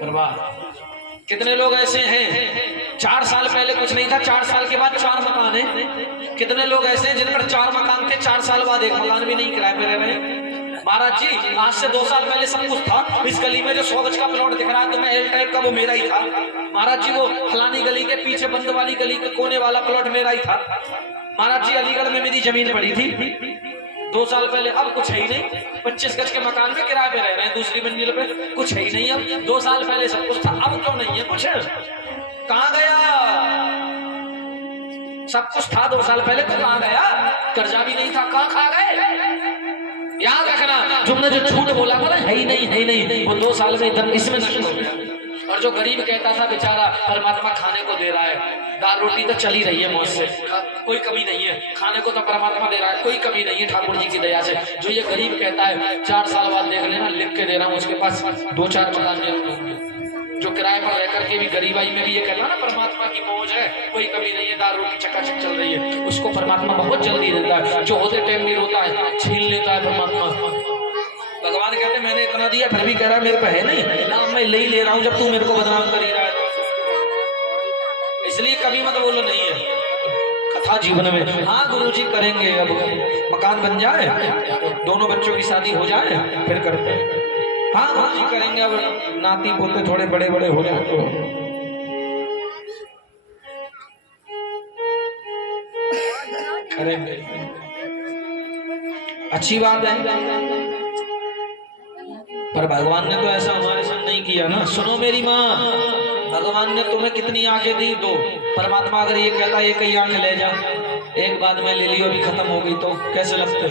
बर्बाद। कितने लोग ऐसे हैं 4 साल पहले कुछ नहीं था, 4 साल के बाद 4 मकान है। कितने लोग ऐसे हैं जिन पर 4 मकान थे, 4 साल बाद 1 मकान भी नहीं किराए पे रह रहे हैं। महाराज जी आज से 2 साल पहले सब कुछ था, इस गली में जो 100 गज का प्लॉट दिख रहा है तो मैं एल टाइप का, वो मेरा ही था। महाराज जी वो फलानी गली के पीछे बंद वाली गली के कोने वाला प्लॉट मेरा ही था। महाराज जी अलीगढ़ में मेरी जमीन पड़ी थी 2 साल पहले, अब कुछ है ही नहीं। 25 गज के मकान में किराए पे रह रहे हैं, दूसरी मंजिल पे, कुछ है ही नहीं। अब 2 साल पहले सब कुछ था, अब क्यों नहीं है कुछ? कहां गया सब कुछ? था 2 साल पहले तो कहां गया? कर्जा भी नहीं था, कहां खा गए? याद रखना, तुमने जो झूठ बोला था ना है ही नहीं, वो 2 साल में एकदम इसमें नष्ट हो गया। और जो गरीब कहता था बेचारा परमात्मा खाने को दे रहा है, दाल रोटी तो चली रही है मौज से, कोई कमी नहीं है, खाने को तो परमात्मा दे रहा है, कोई कमी नहीं है ठाकुर जी की दया से। जो ये गरीब कहता है 4 साल बाद देख लेना, लिख के दे रहा हूँ, उसके पास 2-4 मकान जरूर होंगे। जो किराए पर रहकर के भी गरीबाई में भी ये कहता है ना परमात्मा की मौज है, कोई कमी नहीं है, दाल रोटी चकाचक चल रही है, उसको परमात्मा बहुत जल्दी देता है। जो होते टाइम भी होता है छीन लेता है परमात्मा। भगवान कहते मैंने इतना दिया फिर भी कह रहा है मेरे पे है नहीं ना, मैं ले रहा हूँ जब तू मेरे को बदनाम कर ही रहा है। इसलिए कभी मत बोलो नहीं है कथा जीवन में। हाँ गुरुजी करेंगे, अब मकान बन जाए, दोनों बच्चों की शादी हो जाए फिर करते हैं। हाँ गुरुजी करेंगे, अब नाती पोते थोड़े बड़े बड़े हो जाए तो करेंगे, अच्छी बात है। पर भगवान ने तो ऐसा हमारे साथ नहीं किया ना। सुनो मेरी माँ, भगवान ने तुम्हें कितनी आंखें दी, दो। परमात्मा अगर ये कहता एक ही आंख ले जा, एक बाद में ले ली अभी खत्म हो गई तो कैसे लगते?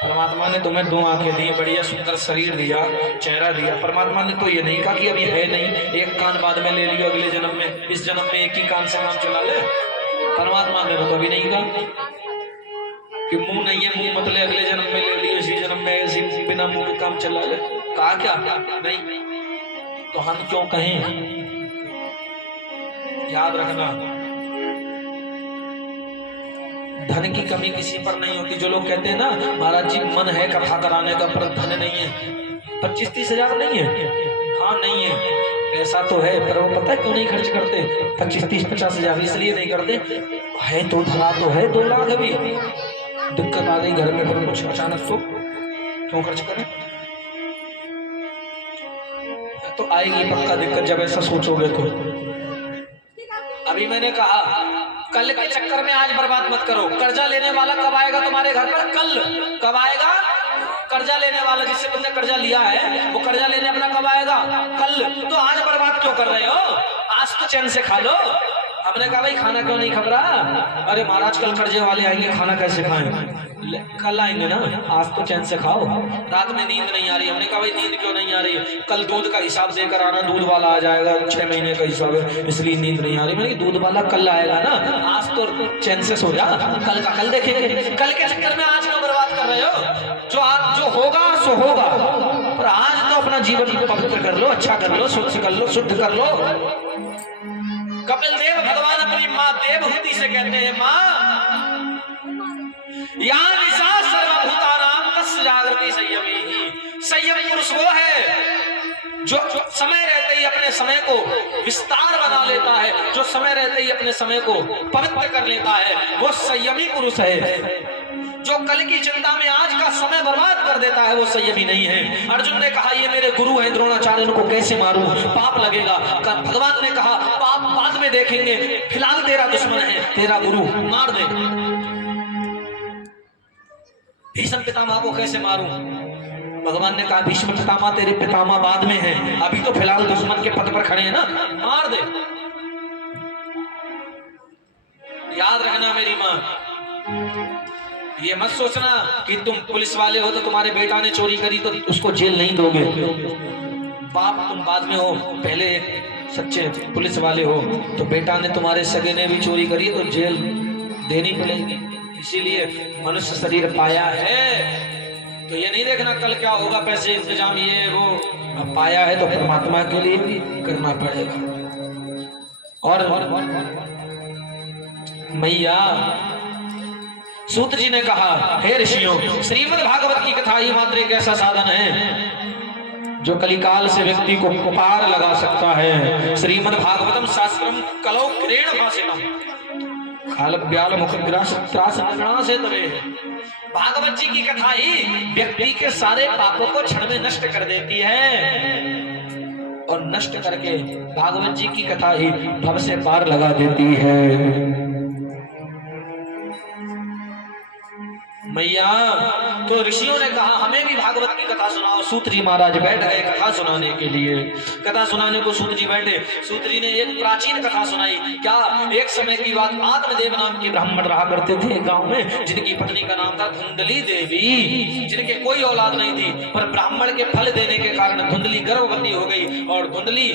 परमात्मा ने तुम्हें 2 आंखें दी, बढ़िया सुंदर शरीर दिया, चेहरा दिया। परमात्मा ने तो ये नहीं कहा कि अभी है नहीं, एक कान बाद में ले लियो अगले जन्म में, इस जन्म में एक ही कान से काम चला ले। परमात्मा ने तो कभी नहीं कहा कि मुंह नहीं है मुंह मत ले, अगले जन्म में ले लियो, इसी जन्म में ऐसे बिना मुंह के काम चला ले। कहा क्या? नहीं। तो हम क्यों कहें? याद रखना धन की कमी किसी पर नहीं होती। जो लोग कहते हैं ना महाराज जी मन है कथा कराने का पर धन नहीं है, 25-30 हजार नहीं है, हाँ नहीं है, पैसा तो है पर वो पता है क्यों नहीं खर्च करते? 25-30-50 हजार इसलिए नहीं करते, है तो धरा तो है 2 लाख अभी, दिक्कत आ गई घर में पर कुछ अचानक तो क्यों खर्च करें? तो आएगी पक्का दिक्कत जब ऐसा सोचोगे तो। अभी मैंने कहा कल के चक्कर में आज बर्बाद मत करो। कर्जा लेने वाला कब आएगा तुम्हारे घर पर? कल। कब आएगा? कल। कर्जा लेने वाला जिससे तुमने कर्जा लिया है वो कर्जा लेने अपना कब आएगा? कल। तो आज बर्बाद क्यों कर रहे हो? आज तो चैन से खा लो। हमने कहा भाई खाना क्यों नहीं खा रहा? अरे महाराज कल कर्जे वाले आएंगे, खाना कैसे खाएं? कल आएंगे ना, आज तो चैन से खाओ। रात में नींद नहीं आ रही, हमने कहा भाई नींद क्यों नहीं आ रही? कल दूध का हिसाब देकर आना, दूध वाला आ जाएगा, 6 महीने का हिसाब है इसलिए नींद नहीं आ रही। मैंने दूध वाला कल आएगा ना, आज तो चैन से सो जा, कल का कल देखेंगे। कल के चक्कर में आज क्यों बर्बाद कर रहे हो? जो आज जो होगा सो होगा, पर आज तो अपना जीवन पवित्र कर लो, अच्छा कर लो, स्वच्छ कर लो, शुद्ध कर लो। कपिल देव भगवान अपनी माँ देवहूति से कहते हैं, माँ या निशा सर्वभूतानां तस्य जागृति संयमी। संयम पुरुष वो है जो समय रहते ही अपने समय को विस्तार बना लेता है, जो समय रहते ही अपने समय को पवित्र कर लेता है, वो संयमी पुरुष है। जो कल की चिंता में आज का समय बर्बाद कर देता है वो संयमी नहीं है। अर्जुन ने कहा ये मेरे गुरु हैं द्रोणाचार्य, इनको कैसे मारूं, पाप लगेगा। भगवान ने कहा पाप बाद में देखेंगे, फिलहाल तेरा दुश्मन है तेरा गुरु, मार दे। भीष्म पितामह को कैसे मारूं? भगवान ने कहा भीष्म पितामह तेरे पितामह बाद में हैं, अभी तो फिलहाल दुश्मन के पद पर खड़े हैं ना, मार दे। याद रखना मेरी माँ, ये मत सोचना कि तुम पुलिस वाले हो तो तुम्हारे बेटा ने चोरी करी तो उसको जेल नहीं दोगे। बाप तुम बाद में हो, पहले एक सच्चे पुलिस वाले हो, तो बेटा ने तुम्हारे सगे ने भी चोरी करी तो जेल देनी पड़ेगी। इसीलिए मनुष्य शरीर पाया है तो ये नहीं देखना कल क्या होगा, पैसे इंतजाम ये वो, अब पाया है तो परमात्मा के लिए भी करना पड़ेगा। और मैया सूत जी ने कहा हे ऋषियों, श्रीमद् भागवत की कथा ही मात्र एक ऐसा साधन है जो कलिकाल से व्यक्ति को पार लगा सकता है। श्रीमद् भागवतम शास्त्रम कलौ क्रेण भाषितम काल ब्याल मुख ग्रास त्रास निर्णा से तरे। भागवत जी की कथा ही व्यक्ति के सारे पापों को क्षण में नष्ट कर देती है और नष्ट करके भागवत जी की कथा ही भव से पार लगा देती है। मैया तो ऋषियों ने कहा हमें भी भागवत की कथा सुनाओ। सूत जी महाराज बैठ गए कथा सुनाने के लिए। कथा सुनाने को सूत जी बैठे। सूत जी ने एक प्राचीन कथा सुनाई। क्या एक समय की बात, आत्मदेव नाम के ब्राह्मण रहा करते थे एक गांव में, जिनकी पत्नी का नाम था धुंधली देवी, जिनके कोई औलाद नहीं थी, पर ब्राह्मण के फल देने के कारण धुंधली गर्भवती हो गई और धुंधली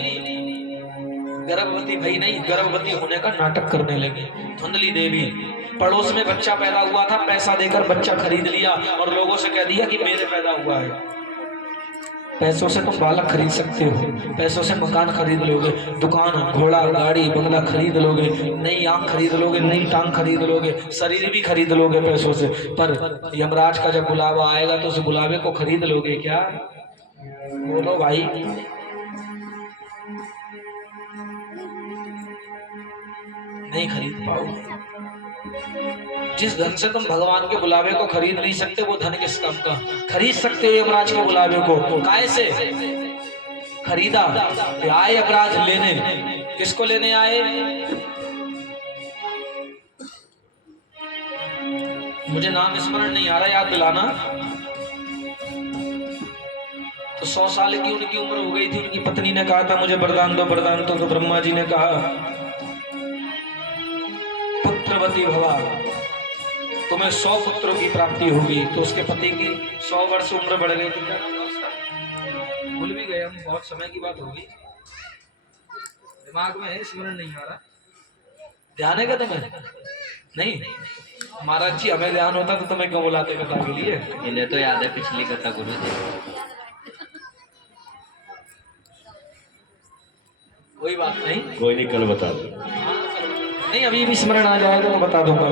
गर्भवती भई नहीं, गर्भवती होने का नाटक करने लगी। धुंधली देवी पड़ोस में बच्चा पैदा हुआ था, पैसा देकर बच्चा खरीद लिया और लोगों से कह दिया कि मेरे पैदा हुआ है। पैसों से तुम बालक खरीद सकते हो, पैसों से मकान खरीद लोगे, दुकान घोड़ा गाड़ी बंगला खरीद लोगे, नई आंख खरीद लोगे, नई टांग खरीद लोगे, शरीर भी खरीद लोगे पैसों से। पर यमराज का जब बुलावा आएगा तो उस बुलावे को खरीद लोगे क्या? बोलो भाई। नहीं खरीद पाओगे। जिस धन से तुम भगवान के बुलावे को खरीद नहीं सकते वो धन किस काम का? खरीद सकते हो यमराज के बुलावे को। काय से खरीदा? आए यमराज लेने। किसको लेने आए? मुझे नाम स्मरण नहीं आ रहा, याद दिलाना। तो 100 साल की उनकी उम्र हो गई थी। उनकी पत्नी ने कहा था मुझे वरदान दो, वरदान दो। तो ब्रह्मा जी ने कहा पुत्रवती भवा, तुम्हें 100 पुत्रों की प्राप्ति होगी। तो उसके पति की 100 वर्ष उम्र बढ़ गई थी। क्या नाम था उसका? भूल भी गए हम, बहुत समय की बात होगी, दिमाग में है, स्मरण नहीं आ रहा। ध्यान है क्या तुम्हें? नहीं महाराज जी, हमें ध्यान होता तो तुम्हें क्यों बुलाते कथा के लिए? इन्हें तो याद है पिछली कथा गुरु जी। कोई बात नहीं, कोई नहीं, कल बता दो। नहीं अभी भी स्मरण आ जाएगा तो बता दूंगा।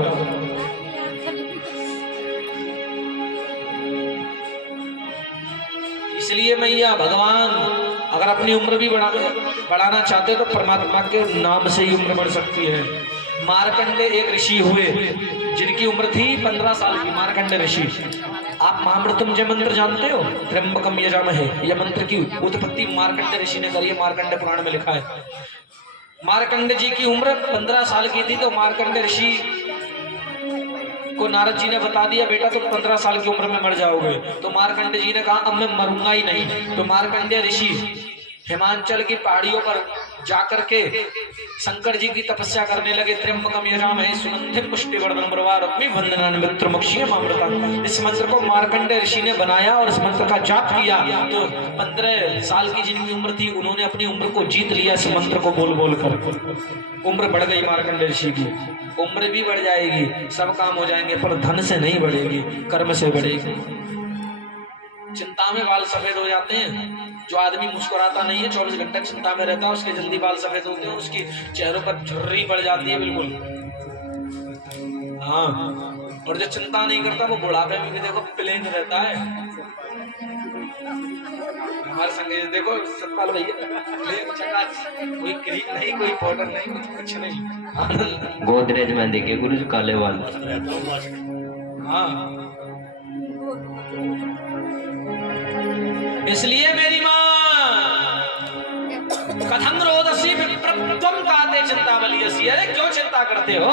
इसलिए मैया भगवान अगर अपनी उम्र भी बढ़ाना चाहते तो परमात्मा के नाम से ही उम्र बढ़ सकती है। मार्कंडे एक ऋषि हुए जिनकी उम्र थी 15 साल की। मार्कंडे ऋषि, आप महामृत्युंजय मंत्र जानते हो? त्र्यंबकम यजामहे, यह मंत्र की उत्पत्ति मार्कंडे ऋषि ने करी है। मार्कंडे पुराण में लिखा है। मार्कंडे जी की उम्र 15 साल की थी तो मार्कंडे ऋषि को नारद जी ने बता दिया बेटा तुम 15 साल की उम्र में मर जाओगे। तो मार्कंडे जी ने कहा अब मैं मरूंगा ही नहीं। तो मार्कंडे ऋषि हिमाचल की पहाड़ियों पर जाकर के शंकर जी की तपस्या करने लगे। त्र्यंबकम यजामहे सुगंधिम पुष्टिवर्धनम उर्वारुकमिव बंधनान् मृत्युर्मुक्षीयम् अमृतम्। इस मंत्र को मार्कंडे ऋषि ने बनाया और इस मंत्र का जाप किया। तो 15 साल की जिनकी उम्र थी उन्होंने अपनी उम्र को जीत लिया इस मंत्र को बोल बोल कर। उम्र बढ़ गई मार्कंडे ऋषि की। उम्र भी बढ़ जाएगी, सब काम हो जाएंगे, पर धन से नहीं बढ़ेगी, कर्म से बढ़ेगी। चिंता में बाल सफेद हो जाते हैं। जो आदमी मुस्कुराता नहीं है, 24 घंटे चिंता में रहता है, उसके जल्दी बाल सफेद होते हैं, उसकी चेहरों पर झुर्री पड़ जाती है बिल्कुल। हाँ, और जो चिंता नहीं करता वो बुढ़ापे में भी देखो प्लेन रहता है। हमारे संगे देखो सतपाल भैया, कोई क्रीम नहीं, कोई पाउडर नहीं, कुछ नहीं। गोदरेज में देखिए गुरु जी काले वाल। हाँ, इसलिए मेरी माँ कथम रोदसी विप्रत्वम काते चिंता बलियसी। अरे क्यों चिंता करते हो?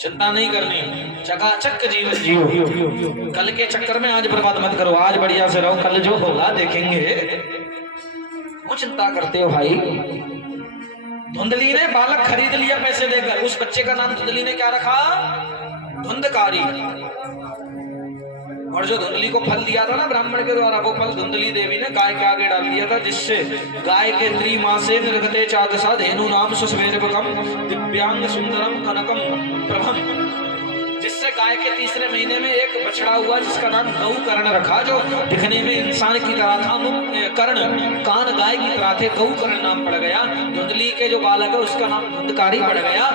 चिंता नहीं करनी, चकाचक जीवन जियो। कल के चक्कर में आज बर्बाद मत करो, आज बढ़िया से रहो, कल जो होगा देखेंगे। क्यों चिंता करते हो भाई? धुंधली ने बालक खरीद लिया पैसे देकर। उस बच्चे का नाम धुंधली ने क्या रखा? धुंधकारी। और जो धुंधली को फल दिया था ना ब्राह्मण के द्वारा, वो फल धुंधली देवी ने गाय के आगे डाल दिया था, जिससे गाय के त्रिमासे निर्गते चादसा धेनु नाम सुस्वेरवकम दिव्यांग सुंदरम कनकम प्रभम। जिससे गाय के तीसरे महीने में एक बछड़ा हुआ जिसका नाम गौकर्ण रखा, जो दिखने में इंसान की तरह था, कर्ण कान गाय की तरह थे, गौकर्ण नाम पड़ गया। धुंधली के जो बालक है उसका नाम धुंधकारी पड़ गया।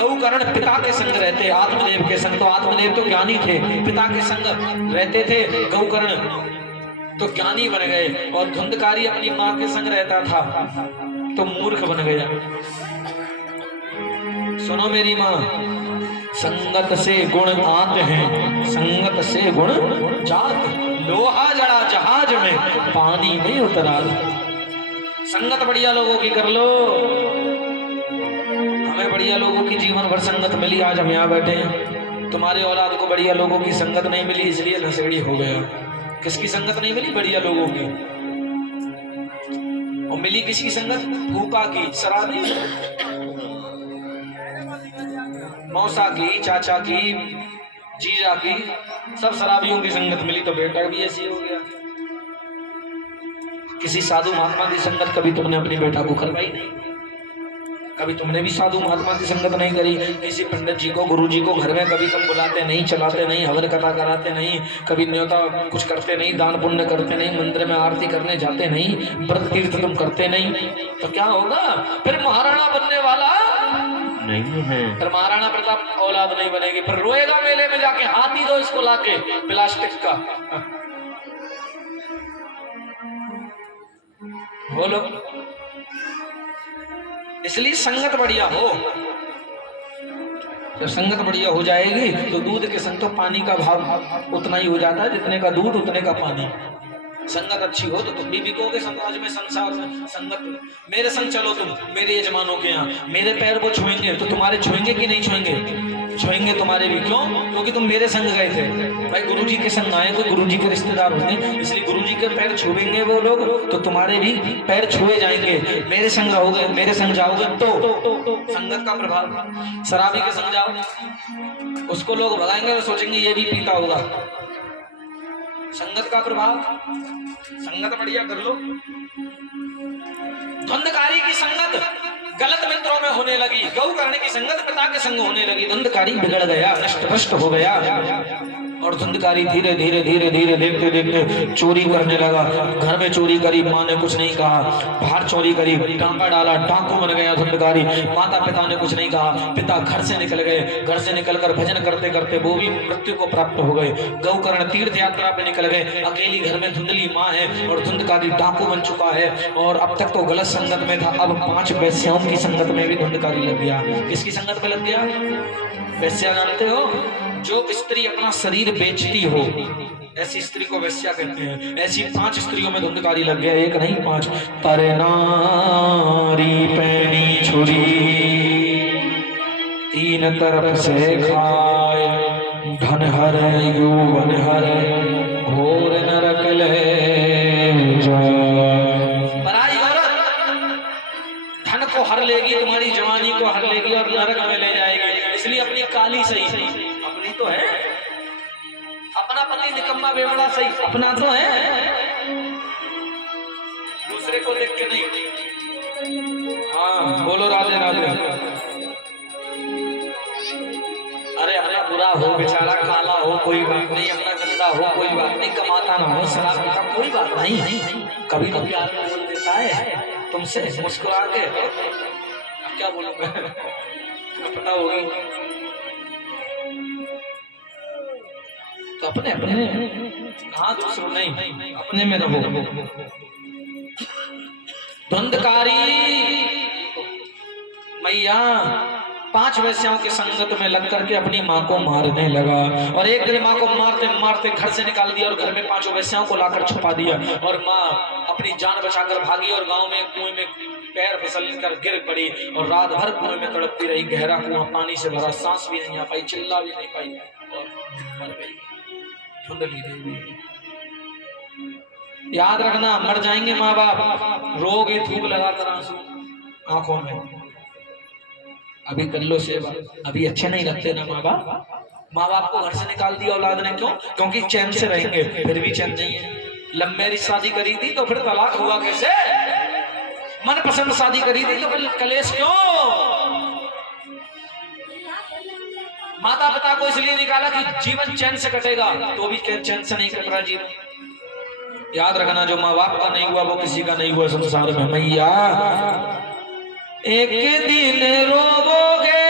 गौकर्ण पिता के संग रहते, आत्मदेव के संग। तो आत्मदेव तो ज्ञानी थे, पिता के संग रहते थे, गौकर्ण तो ज्ञानी बन गए। और धुंधकारी अपनी माँ के संग रहता था तो मूर्ख बन गया। सुनो मेरी माँ, संगत से गुण आते हैं, संगत से गुण जात। लोहा जड़ा जहाज में, पानी में उतरा। संगत बढ़िया लोगों की कर लो। हमें बढ़िया लोगों की जीवन भर संगत मिली, आज हम यहाँ बैठे हैं। तुम्हारे औलाद को बढ़िया लोगों की संगत नहीं मिली, इसलिए नशेड़ी हो गया। किसकी संगत नहीं मिली? बढ़िया लोगों की। और मिली किसकी संगत? फूफा की, शराबी, मौसा की, चाचा की, जीजा की, सब शराबियों की संगत मिली। तो बेटा भी ऐसी हो गया। किसी साधु महात्मा की संगत कभी तुमने अपने बेटा को करवाई नहीं। कभी तुमने भी साधु महात्मा की संगत नहीं करी। किसी पंडित जी को, गुरु जी को घर में कभी तुम बुलाते नहीं, चलाते नहीं, हवन कथा कराते नहीं, कभी न्योता कुछ करते नहीं, दान पुण्य करते नहीं, मंदिर में आरती करने जाते नहीं, व्रत तीर्थ तुम करते नहीं। तो क्या होगा? फिर महाराणा बनने वाला नहीं है। फिर महाराणा प्रताप औलाद नहीं बनेगी। फिर रोएगा मेले में जाके, हाथी दो इसको लाके प्लास्टिक का। बोलो। इसलिए संगत बढ़िया हो। जब संगत बढ़िया हो जाएगी तो दूध के संग तो पानी का भाव उतना ही हो जाता है, जितने का दूध उतने का पानी। संगत अच्छी हो तो तुम भी बिकोगे समाज में, संसार में। संगत, मेरे संग चलो तुम, मेरे यजमानों के यहाँ, मेरे पैर वो छुएंगे तो तुम्हारे छुएंगे कि नहीं छुएंगे? छुएंगे तुम्हारे भी। क्यों? क्योंकि तुम मेरे संग गए थे। भाई गुरु जी के संग आए तो गुरु जी के रिश्तेदार होंगे, इसलिए गुरु जी के पैर छुएंगे वो लोग, तो तुम्हारे भी पैर छुए जाएंगे। मेरे संग रहोगे, मेरे संग जाओगे तो संगत का प्रभाव। शराबी के संग जाओ, उसको लोग भगाएंगे तो सोचेंगे ये भी पीता होगा। संगत का प्रभाव। संगत बढ़िया कर लो। धुंधकारी की संगत गलत मित्रों में होने लगी, गौकर्ण की संगत पिता के संग होने लगी। धुंधकारी बिगड़ गया, नष्ट भ्रष्ट हो गया। और धुंधकारी धीरे धीरे धीरे धीरे देखते देखते चोरी करने लगा। घर में चोरी करी, माँ ने कुछ नहीं कहा। बाहर चोरी करी, टांका डाला, डाकू बन गया धुंधकारी। माता पिता ने कुछ नहीं कहा। पिता घर से निकल गए। घर से निकलकर भजन करते करते वो भी मृत्यु को प्राप्त हो गए। गौकर्ण तीर्थ यात्रा पे निकल गए। अकेली घर में धुंधली माँ है और धुंधकारी डाकू बन चुका है। और अब तक तो गलत संगत में था, अब 5 वैश्याओं की संगत में भी धुंधकारी लग गया। किसकी संगत में लग गया? वैश्या जानते हो? जो स्त्री अपना शरीर बेचती हो, ऐसी स्त्री को वैश्या कहते हैं। ऐसी 5 स्त्रियों में धुंधकारी लग गया। एक नहीं 5। तारे नारी पैनी छुरी, 3 तरफ से खाए, धन हर यौवन हर घोर नरक ले जाए। पराई औरत धन को हर लेगी, तुम्हारी जवानी को हर लेगी और नरक में ले जाएगी। इसलिए अपनी काली सही, अपनी तो है, अपना पति निकम्मा बेवड़ा सही, अपना तो है, दूसरे को देख के नहीं। हाँ बोलो राधे राधे। अरे अपना बुरा हो, बेचारा काला हो कोई बात नहीं, अपना गंदा हो कोई बात नहीं, कमाता ना हो, शराब पीता कोई बात नहीं, कभी कभी प्यार में बोल देता है तुमसे मुस्कुरा के, क्या बोलूं मैं, पता होगी। तो अपने अपने कहाँ दूसरों नहीं, अपने में रहो। धुंधकारी मैया 5 वेश्याओं की संगत में लग करके अपनी माँ को मारने लगा, और एक दिन माँ को मारते मारते घर से निकाल दिया और घर में 5 वेश्याओं को लाकर छुपा दिया, और माँ अपनी जान बचाकर भागी और गांव में कुएं में पैर फिसल कर गिर पड़ी और रात भर कुएं में तड़पती रही। गहरा कुआं पानी से भरा, सांस भी नहीं आ पाई, चिल्ला भी नहीं पाई और मर गई। धुंधली देवी, याद रखना मर जाएंगे माँ बाप, रोगे धूप लगाकर आंसू आंखों में। अभी कर लो सेवा, अभी अच्छे नहीं लगते ना माँ बाप। माँ बाप को घर से निकाल दिया औलाद ने, क्यों? क्योंकि चैन से रहेंगे, फिर भी चैन नहीं है। लव मैरिज शादी करी थी तो फिर तलाक हुआ कैसे? मन पसंद शादी करी थी तो फिर कलेश क्यों? माता पिता को इसलिए निकाला कि जीवन चैन से कटेगा, तो भी चैन से नहीं कट रहा जीवन। याद रखना, जो माँ बाप का नहीं हुआ वो किसी का नहीं हुआ संसार में। मैया एक दिन रोवोगे